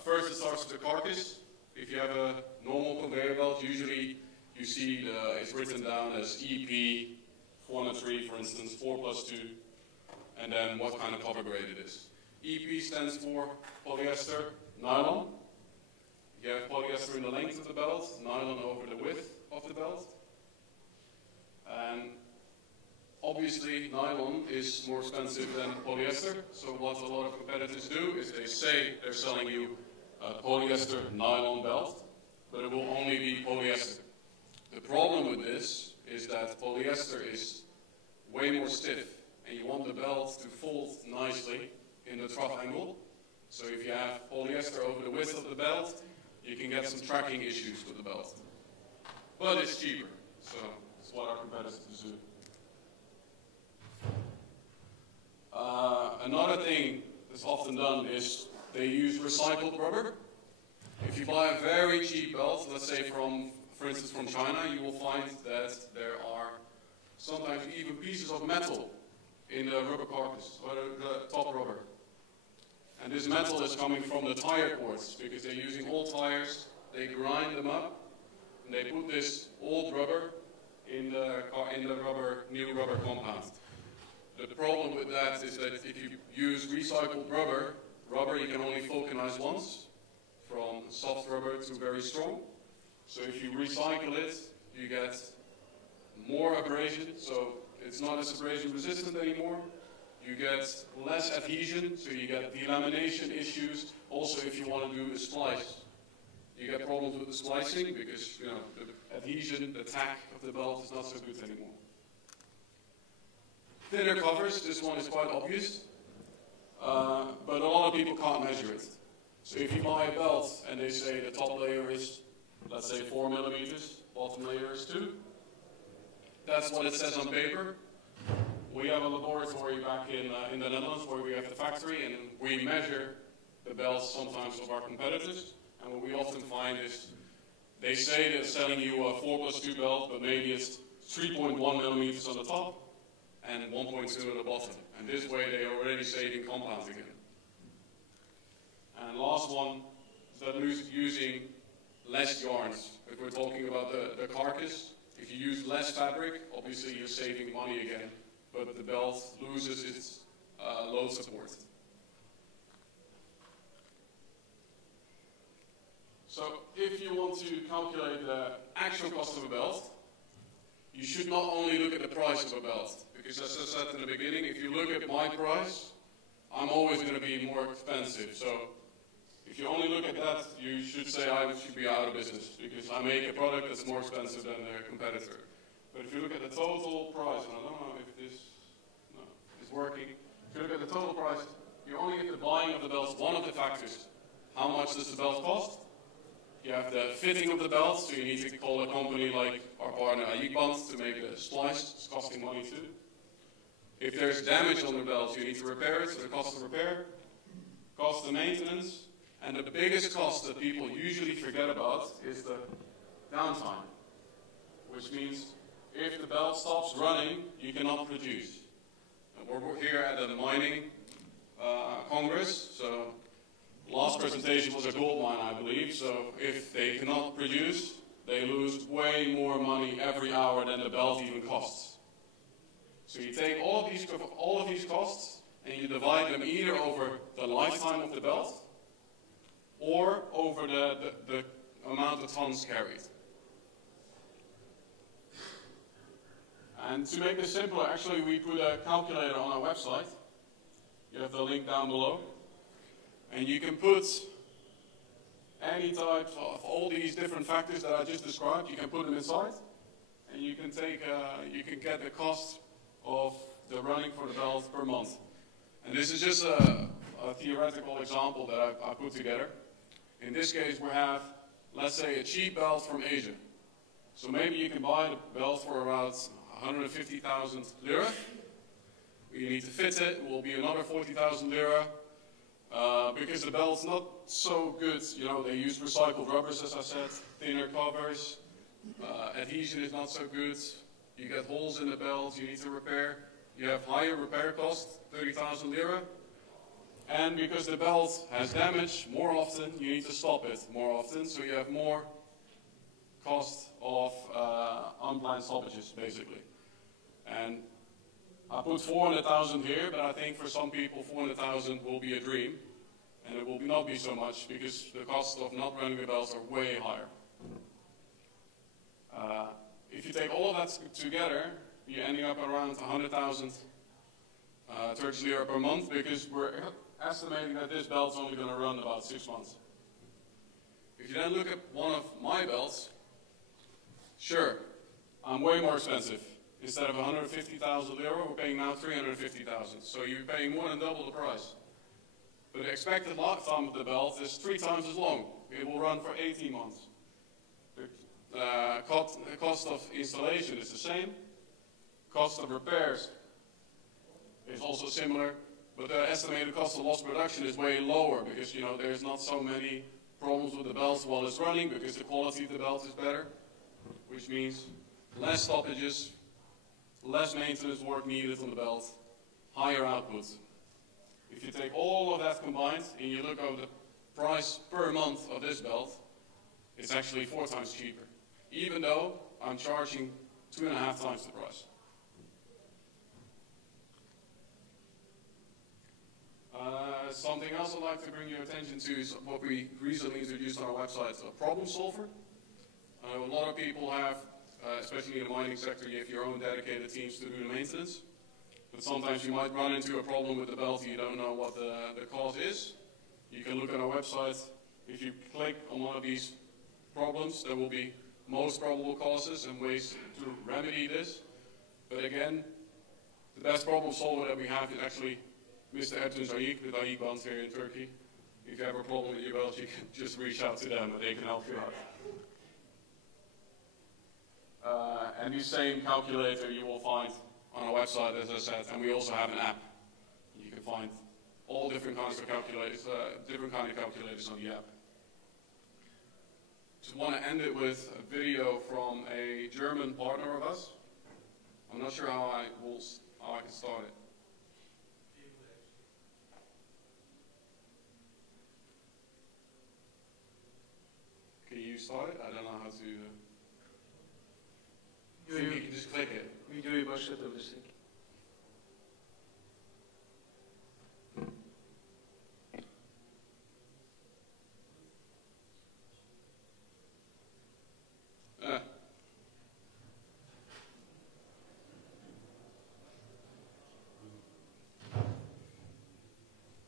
First, it starts with the carcass. If you have a normal conveyor belt, usually you see it's written down as EP 403, for instance, 4+2, and then what kind of cover grade it is. EP stands for polyester nylon. You have polyester in the length of the belt, nylon over the width of the belt. And obviously, nylon is more expensive than polyester. So what a lot of competitors do is they say they're selling you a polyester nylon belt, but it will only be polyester. The problem with this is that polyester is way more stiff, and you want the belt to fold nicely in the trough angle. So if you have polyester over the width of the belt, you can get some tracking issues with the belt. But it's cheaper, so it's what our competitors do. Another thing that's often done is they use recycled rubber. If you buy a very cheap belt, let's say for instance from China, you will find that there are sometimes even pieces of metal in the rubber carcass, or the top rubber. And this metal is coming from the tire cords, because they're using old tires, they grind them up, and they put this old rubber in the new rubber compound. The problem with that is that if you use recycled rubber you can only vulcanize once from soft rubber to very strong. So if you recycle it, you get more abrasion, so it's not as abrasion resistant anymore. You get less adhesion, so you get delamination issues. Also, if you want to do a splice, you get problems with the splicing because the adhesion, the tack of the belt is not so good anymore. Thinner covers, this one is quite obvious, but a lot of people can't measure it. So if you buy a belt and they say the top layer is, let's say 4 millimeters, bottom layer is 2, that's what it says on paper. We have a laboratory back in the Netherlands where we have the factory, and we measure the belts sometimes of our competitors. And what we often find is they say they're selling you a 4+2 belt, but maybe it's 3.1 millimeters on the top and 1.2 on the bottom. And this way they are already saving compounds again. And last one is that using less yarns. If we're talking about the carcass, if you use less fabric, obviously you're saving money again, but the belt loses its load support. So if you want to calculate the actual cost of a belt, you should not only look at the price of a belt, because as I said in the beginning, if you look at my price, I'm always going to be more expensive. So if you only look at that, you should say I should be out of business, because I make a product that's more expensive than their competitor. But if you look at the total price, and I don't know if this is working, if you look at the total price, you only get the buying of the belt, one of the factors. How much does the belt cost? You have the fitting of the belt, so you need to call a company like our partner Ayikband to make the splice. It's costing money too. If there's damage on the belt, you need to repair it, so the cost of repair, cost of maintenance, and the biggest cost that people usually forget about is the downtime, which means if the belt stops running, you cannot produce. And we're here at a mining congress, so last presentation was a gold mine, I believe, so if they cannot produce, they lose way more money every hour than the belt even costs. So you take all of these costs and you divide them either over the lifetime of the belt or over the amount of tons carried. And to make this simpler, actually we put a calculator on our website. You have the link down below. And you can put any type of all these different factors that I just described, you can put them inside, and you can get the cost of the running for the belt per month. And this is just a theoretical example that I put together. In this case, we have, let's say, a cheap belt from Asia. So maybe you can buy the belt for around 150,000 lira. You need to fit it, it will be another 40,000 lira. Because the belt's not so good, they use recycled rubbers, as I said, thinner covers, adhesion is not so good, you get holes in the belt, you need to repair, you have higher repair costs, 30,000 lira, and because the belt has damage more often, you need to stop it more often, so you have more cost of unplanned stoppages, basically. And I put 400,000 here, but I think for some people 400,000 will be a dream, and it will not be so much because the cost of not running the belts are way higher. If you take all of that together, you're ending up around 100,000 Turkish lira per month, because we're estimating that this belt's only going to run about 6 months. If you then look at one of my belts, sure, I'm way more expensive. Instead of 150,000 lira, we're paying now 350,000. So you're paying more than double the price. But the expected lifetime of the belt is 3 times as long. It will run for 18 months. The cost of installation is the same. Cost of repairs is also similar. But the estimated cost of lost production is way lower because there's not so many problems with the belt while it's running because the quality of the belt is better, which means less stoppages, less maintenance work needed on the belt, higher output. If you take all of that combined and you look over the price per month of this belt, it's actually 4 times cheaper, even though I'm charging 2.5 times the price. Something else I'd like to bring your attention to is what we recently introduced on our website, a problem solver. A lot of people have, especially in the mining sector, you have your own dedicated teams to do the maintenance. But sometimes you might run into a problem with the belt and you don't know what the cause is. You can look at our website. If you click on one of these problems, there will be most probable causes and ways to remedy this. But again, the best problem solver that we have is actually Mr. Ertuğ Zayik with Ayik Bands here in Turkey. If you have a problem with your belt, you can just reach out to them and they can help you out. And the same calculator you will find on our website, as I said, and we also have an app. You can find all different kinds of calculators, on the app. Just want to end it with a video from a German partner of us. I'm not sure how I can start it. Can you start it? I don't know how to. I think you can just click it. Videoyu başlatabilirsek.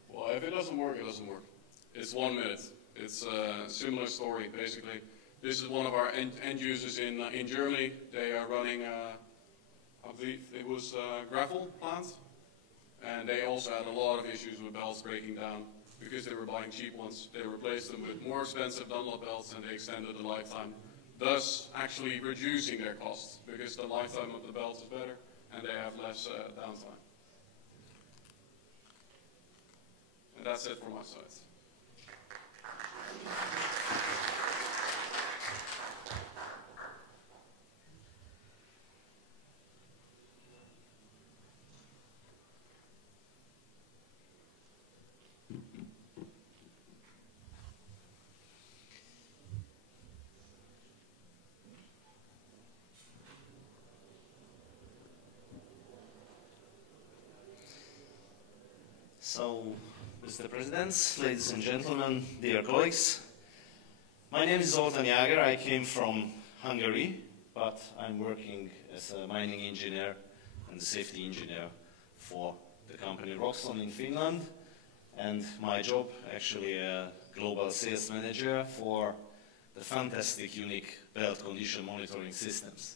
Well, if it doesn't work, it doesn't work. It's 1 minute. It's a similar story, basically. This is one of our end users in Germany. They are running, I believe it was a gravel plant, and they also had a lot of issues with belts breaking down because they were buying cheap ones. They replaced them with more expensive Dunlop belts, and they extended the lifetime, thus actually reducing their costs because the lifetime of the belts is better and they have less downtime. And that's it from my side. So, Mr. President, ladies and gentlemen, dear colleagues, my name is Zoltán Jágr. I came from Hungary, but I'm working as a mining engineer and safety engineer for the company Roxon in Finland, and my job actually a global sales manager for the fantastic, unique belt condition monitoring systems.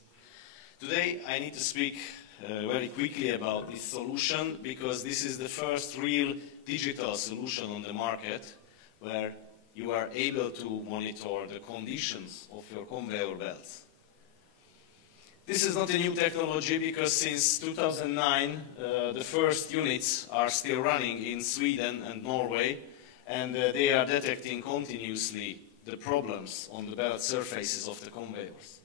Today I need to speak very quickly about this solution because this is the first real digital solution on the market where you are able to monitor the conditions of your conveyor belts. This is not a new technology because since 2009 the first units are still running in Sweden and Norway, and they are detecting continuously the problems on the belt surfaces of the conveyors.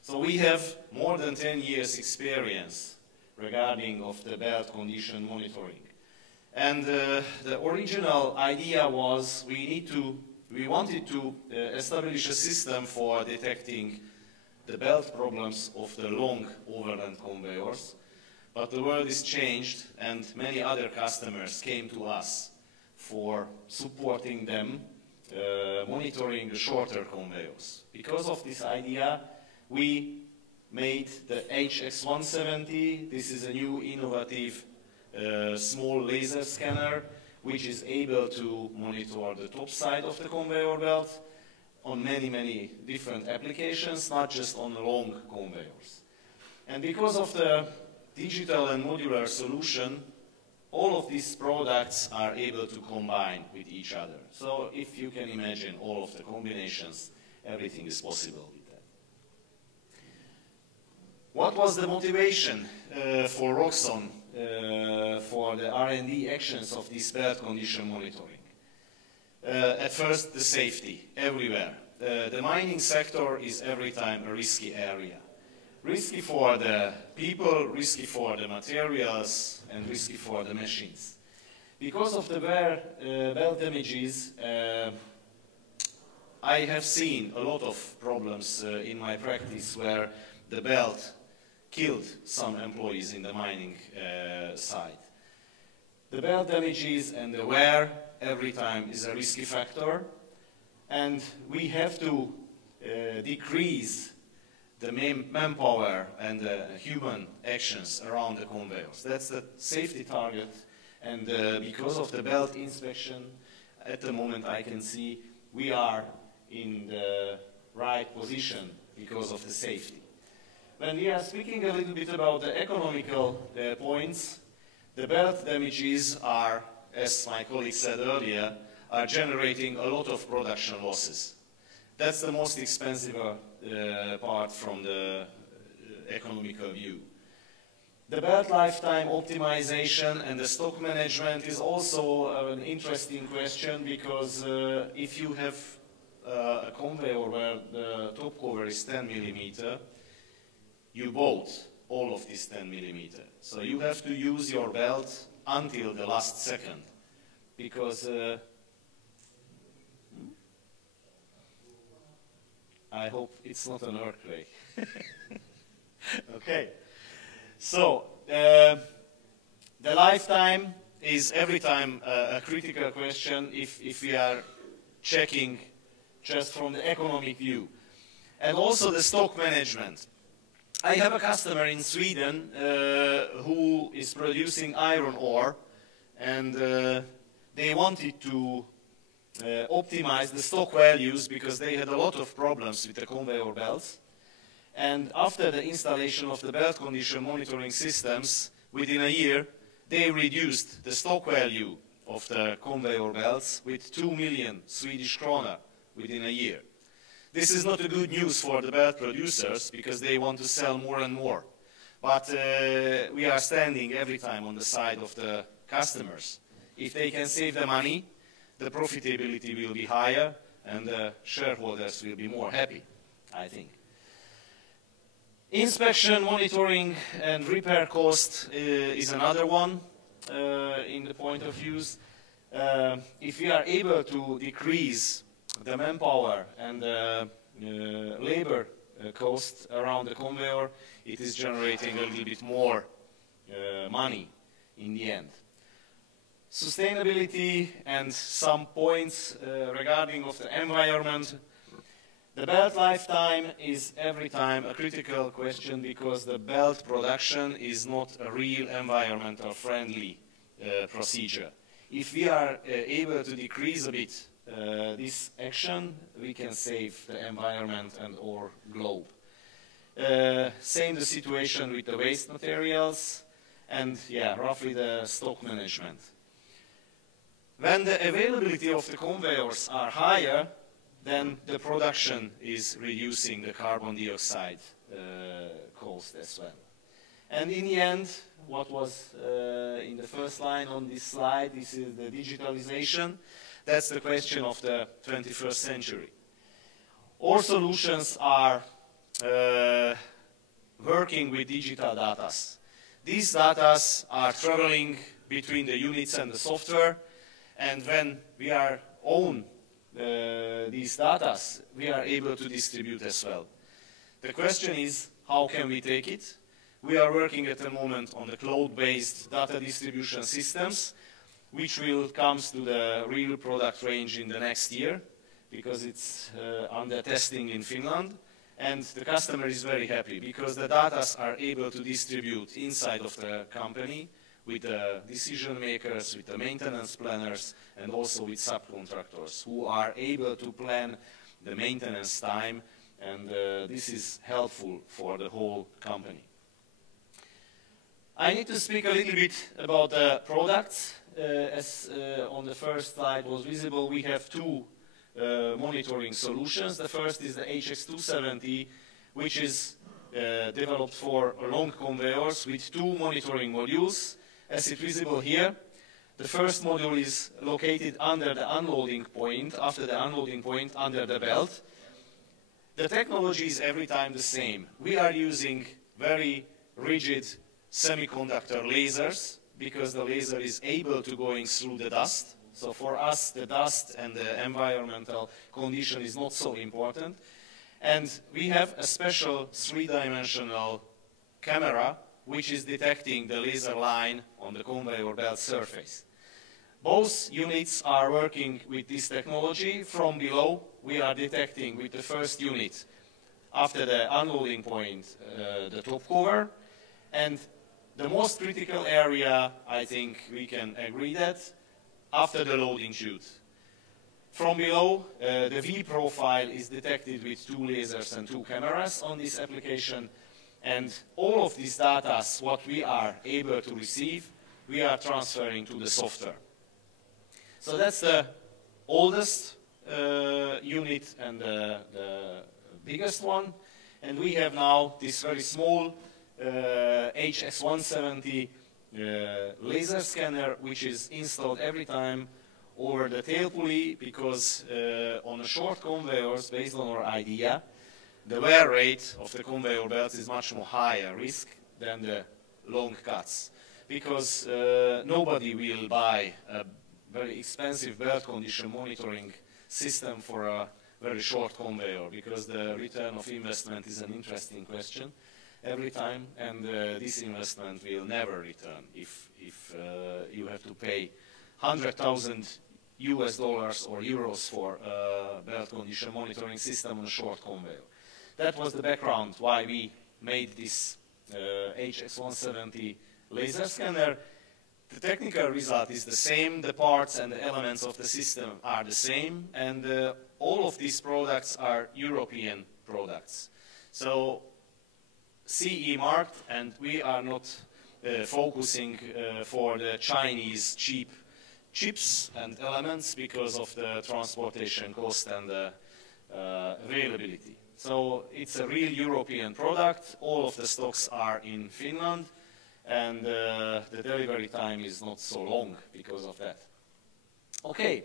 So we have more than 10 years experience regarding of the belt condition monitoring. And the original idea was we wanted to establish a system for detecting the belt problems of the long overland conveyors. But the world is changed and many other customers came to us for supporting them monitoring the shorter conveyors. Because of this idea, we made the HX170. This is a new innovative small laser scanner which is able to monitor the top side of the conveyor belt on many, many different applications, not just on long conveyors. And because of the digital and modular solution, all of these products are able to combine with each other. So if you can imagine all of the combinations, everything is possible with that. What was the motivation for Roxon for the R&D actions of this belt condition monitoring? At first, the safety, everywhere. The mining sector is every time a risky area. Risky for the people, risky for the materials, and risky for the machines. Because of the belt damages, I have seen a lot of problems in my practice where the belt killed some employees in the mining side. The belt damages and the wear every time is a risky factor, and we have to decrease the manpower and the human actions around the conveyors. That's the safety target, and because of the belt inspection, at the moment I can see we are in the right position because of the safety. When we are speaking a little bit about the economical points, the belt damages are, as my colleague said earlier, are generating a lot of production losses. That's the most expensive part from the economical view. The belt lifetime optimization and the stock management is also an interesting question, because if you have a conveyor where the top cover is 10 millimeter, you bought all of this 10 millimeter. So you have to use your belt until the last second, because I hope it's not an earthquake. Okay. So the lifetime is every time a critical question if we are checking just from the economic view. And also the stock management. I have a customer in Sweden who is producing iron ore, and they wanted to optimize the stock values because they had a lot of problems with the conveyor belts. And after the installation of the belt condition monitoring systems, within a year, they reduced the stock value of the conveyor belts with 2 million Swedish krona within a year. This is not a good news for the belt producers, because they want to sell more and more. But we are standing every time on the side of the customers. If they can save the money, the profitability will be higher and the shareholders will be more happy, I think. Inspection, monitoring and repair cost is another one in the point of views. If we are able to decrease the manpower and labor cost around the conveyor, it is generating a little bit more money in the end. Sustainability and some points regarding of the environment. The belt lifetime is every time a critical question, because the belt production is not a real environmental friendly procedure. If we are able to decrease a bit this action, we can save the environment and our globe. Same the situation with the waste materials, and yeah, roughly the stock management. When the availability of the conveyors are higher, then the production is reducing the carbon dioxide cost as well. And in the end, what was in the first line on this slide, this is the digitalization. That's the question of the 21st century. All solutions are working with digital data. These data are traveling between the units and the software, and when we are own these data, we are able to distribute as well. The question is, how can we take it? We are working at the moment on the cloud-based data distribution systems, which will come to the real product range in the next year, because it's under testing in Finland. And the customer is very happy, because the data are able to distribute inside of the company with the decision makers, with the maintenance planners, and also with subcontractors who are able to plan the maintenance time, and this is helpful for the whole company. I need to speak a little bit about the products. As on the first slide was visible, we have two monitoring solutions. The first is the HX270, which is developed for long conveyors with two monitoring modules. As it's visible here, the first module is located under the unloading point, after the unloading point under the belt. The technology is every time the same. We are using very rigid semiconductor lasers, because the laser is able to going through the dust. So for us, the dust and the environmental condition is not so important. And we have a special three-dimensional camera which is detecting the laser line on the conveyor belt surface. Both units are working with this technology. From below, we are detecting with the first unit, after the unloading point, the top cover. And the most critical area, I think we can agree that, after the loading chute. From below, the V profile is detected with 2 lasers and 2 cameras on this application. And all of these data, what we are able to receive, we are transferring to the software. So that's the oldest unit and the biggest one. And we have now this very small HX170 laser scanner, which is installed every time over the tail pulley, because on the short conveyors, based on our idea, the wear rate of the conveyor belts is much more higher risk than the long cuts, because nobody will buy a very expensive belt condition monitoring system for a very short conveyor, because the return of investment is an interesting question every time, and this investment will never return if you have to pay 100,000 US dollars or euros for a belt condition monitoring system on a short conveyor. That was the background why we made this HX170 laser scanner. The technical result is the same, the parts and the elements of the system are the same, and all of these products are European products. So CE marked, and we are not focusing for the Chinese cheap chips and elements because of the transportation cost and the availability. So it's a real European product. All of the stocks are in Finland, and the delivery time is not so long because of that. Okay,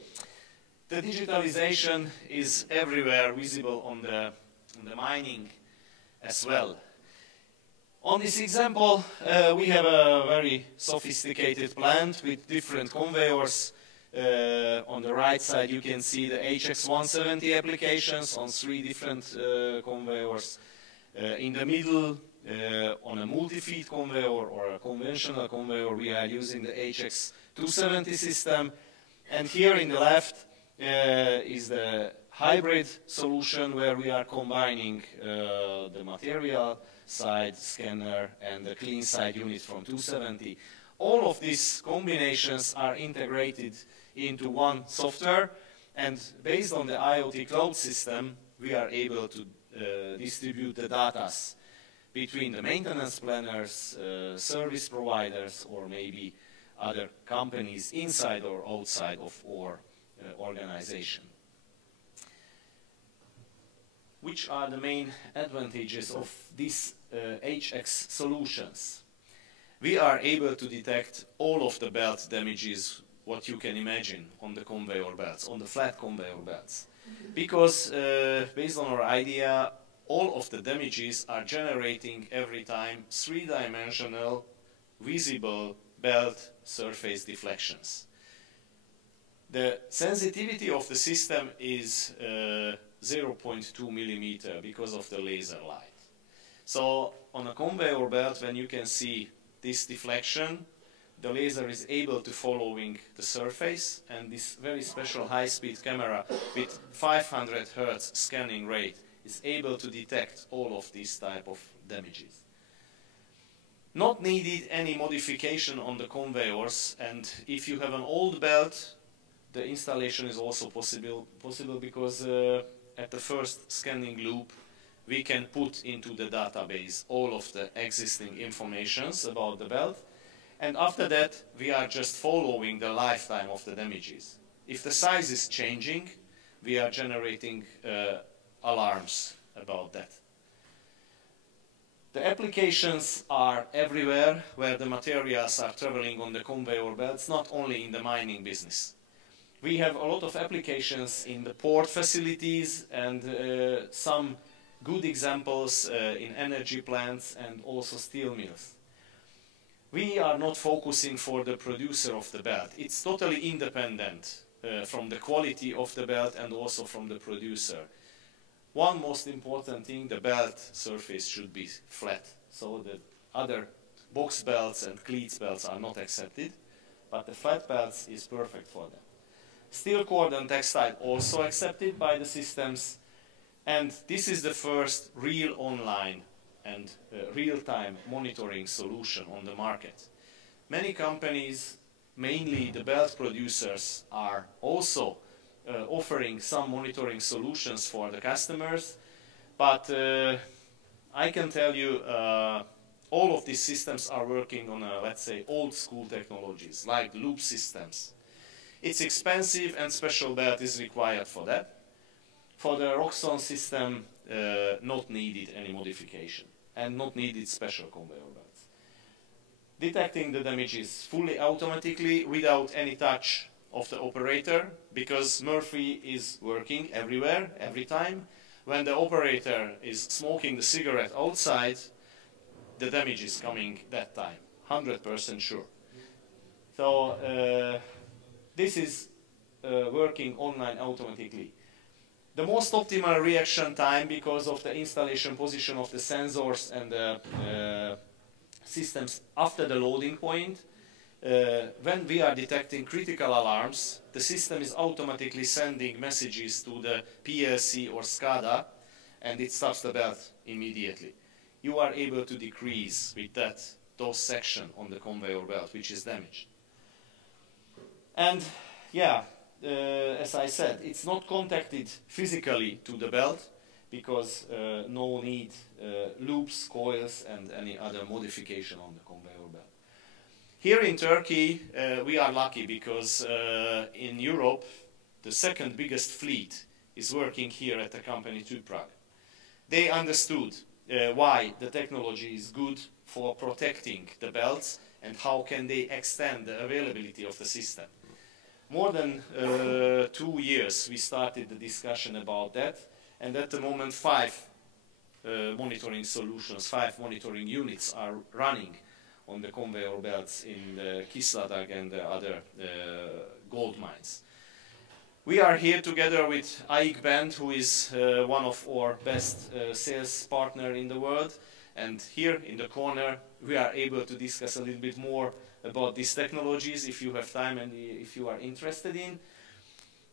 the digitalization is everywhere visible on the mining as well. On this example, we have a very sophisticated plant with different conveyors. On the right side, you can see the HX170 applications on 3 different conveyors. In the middle, on a multi-feed conveyor or a conventional conveyor, we are using the HX270 system. And here in the left is the hybrid solution, where we are combining the material side scanner and the clean side unit from 270. All of these combinations are integrated into one software, and based on the IoT cloud system, we are able to distribute the data between the maintenance planners, service providers, or maybe other companies inside or outside of our organization. Which are the main advantages of these HX solutions? We are able to detect all of the belt damages, what you can imagine, on the conveyor belts, on the flat conveyor belts. Because based on our idea, all of the damages are generating every time 3-dimensional visible belt surface deflections. The sensitivity of the system is 0.2 millimeter because of the laser light. So on a conveyor belt, when you can see this deflection, the laser is able to following the surface, and this very special high-speed camera with 500 Hertz scanning rate is able to detect all of these type of damages. Not needed any modification on the conveyors, and if you have an old belt, the installation is also possible because at the first scanning loop, we can put into the database all of the existing informations about the belt. And after that, we are just following the lifetime of the damages. If the size is changing, we are generating alarms about that. The applications are everywhere where the materials are traveling on the conveyor belts, not only in the mining business. We have a lot of applications in the port facilities and some good examples in energy plants and also steel mills. We are not focusing for the producer of the belt. It's totally independent from the quality of the belt and also from the producer. One most important thing, the belt surface should be flat, so that other box belts and cleats belts are not accepted, but the flat belts is perfect for them. Steel cord and textile also accepted by the systems, and this is the first real online and real-time monitoring solution on the market. Many companies, mainly the belt producers, are also offering some monitoring solutions for the customers, but I can tell you all of these systems are working on, let's say, old school technologies, like loop systems. It's expensive and special belt is required for that. For the Roxxon system, not needed any modification and not needed special conveyor belts. Detecting the damages fully automatically without any touch of the operator, because Murphy is working everywhere, every time. When the operator is smoking the cigarette outside, the damage is coming that time, 100% sure. So this is working online automatically. The most optimal reaction time, because of the installation position of the sensors and the systems after the loading point, when we are detecting critical alarms, the system is automatically sending messages to the PLC or SCADA, and it stops the belt immediately. You are able to decrease with those sections on the conveyor belt which is damaged. And yeah, as I said, it's not contacted physically to the belt, because no need loops, coils, and any other modification on the conveyor belt. Here in Turkey, we are lucky because in Europe, the second biggest fleet is working here at the company Tüpraş. They understood why the technology is good for protecting the belts and how can they extend the availability of the system. More than 2 years we started the discussion about that, and at the moment 5 monitoring solutions, 5 monitoring units are running on the conveyor belts in the Kisladag and the other gold mines. We are here together with AIK Band, who is one of our best sales partner in the world, and here in the corner we are able to discuss a little bit more about these technologies if you have time and if you are interested in.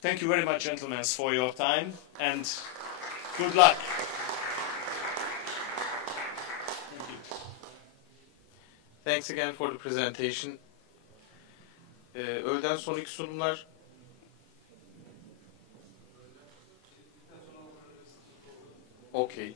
Thank you very much, gentlemen, for your time, and good luck. Thank you. Thanks again for the presentation. Öğleden sonraki sunumlar okay.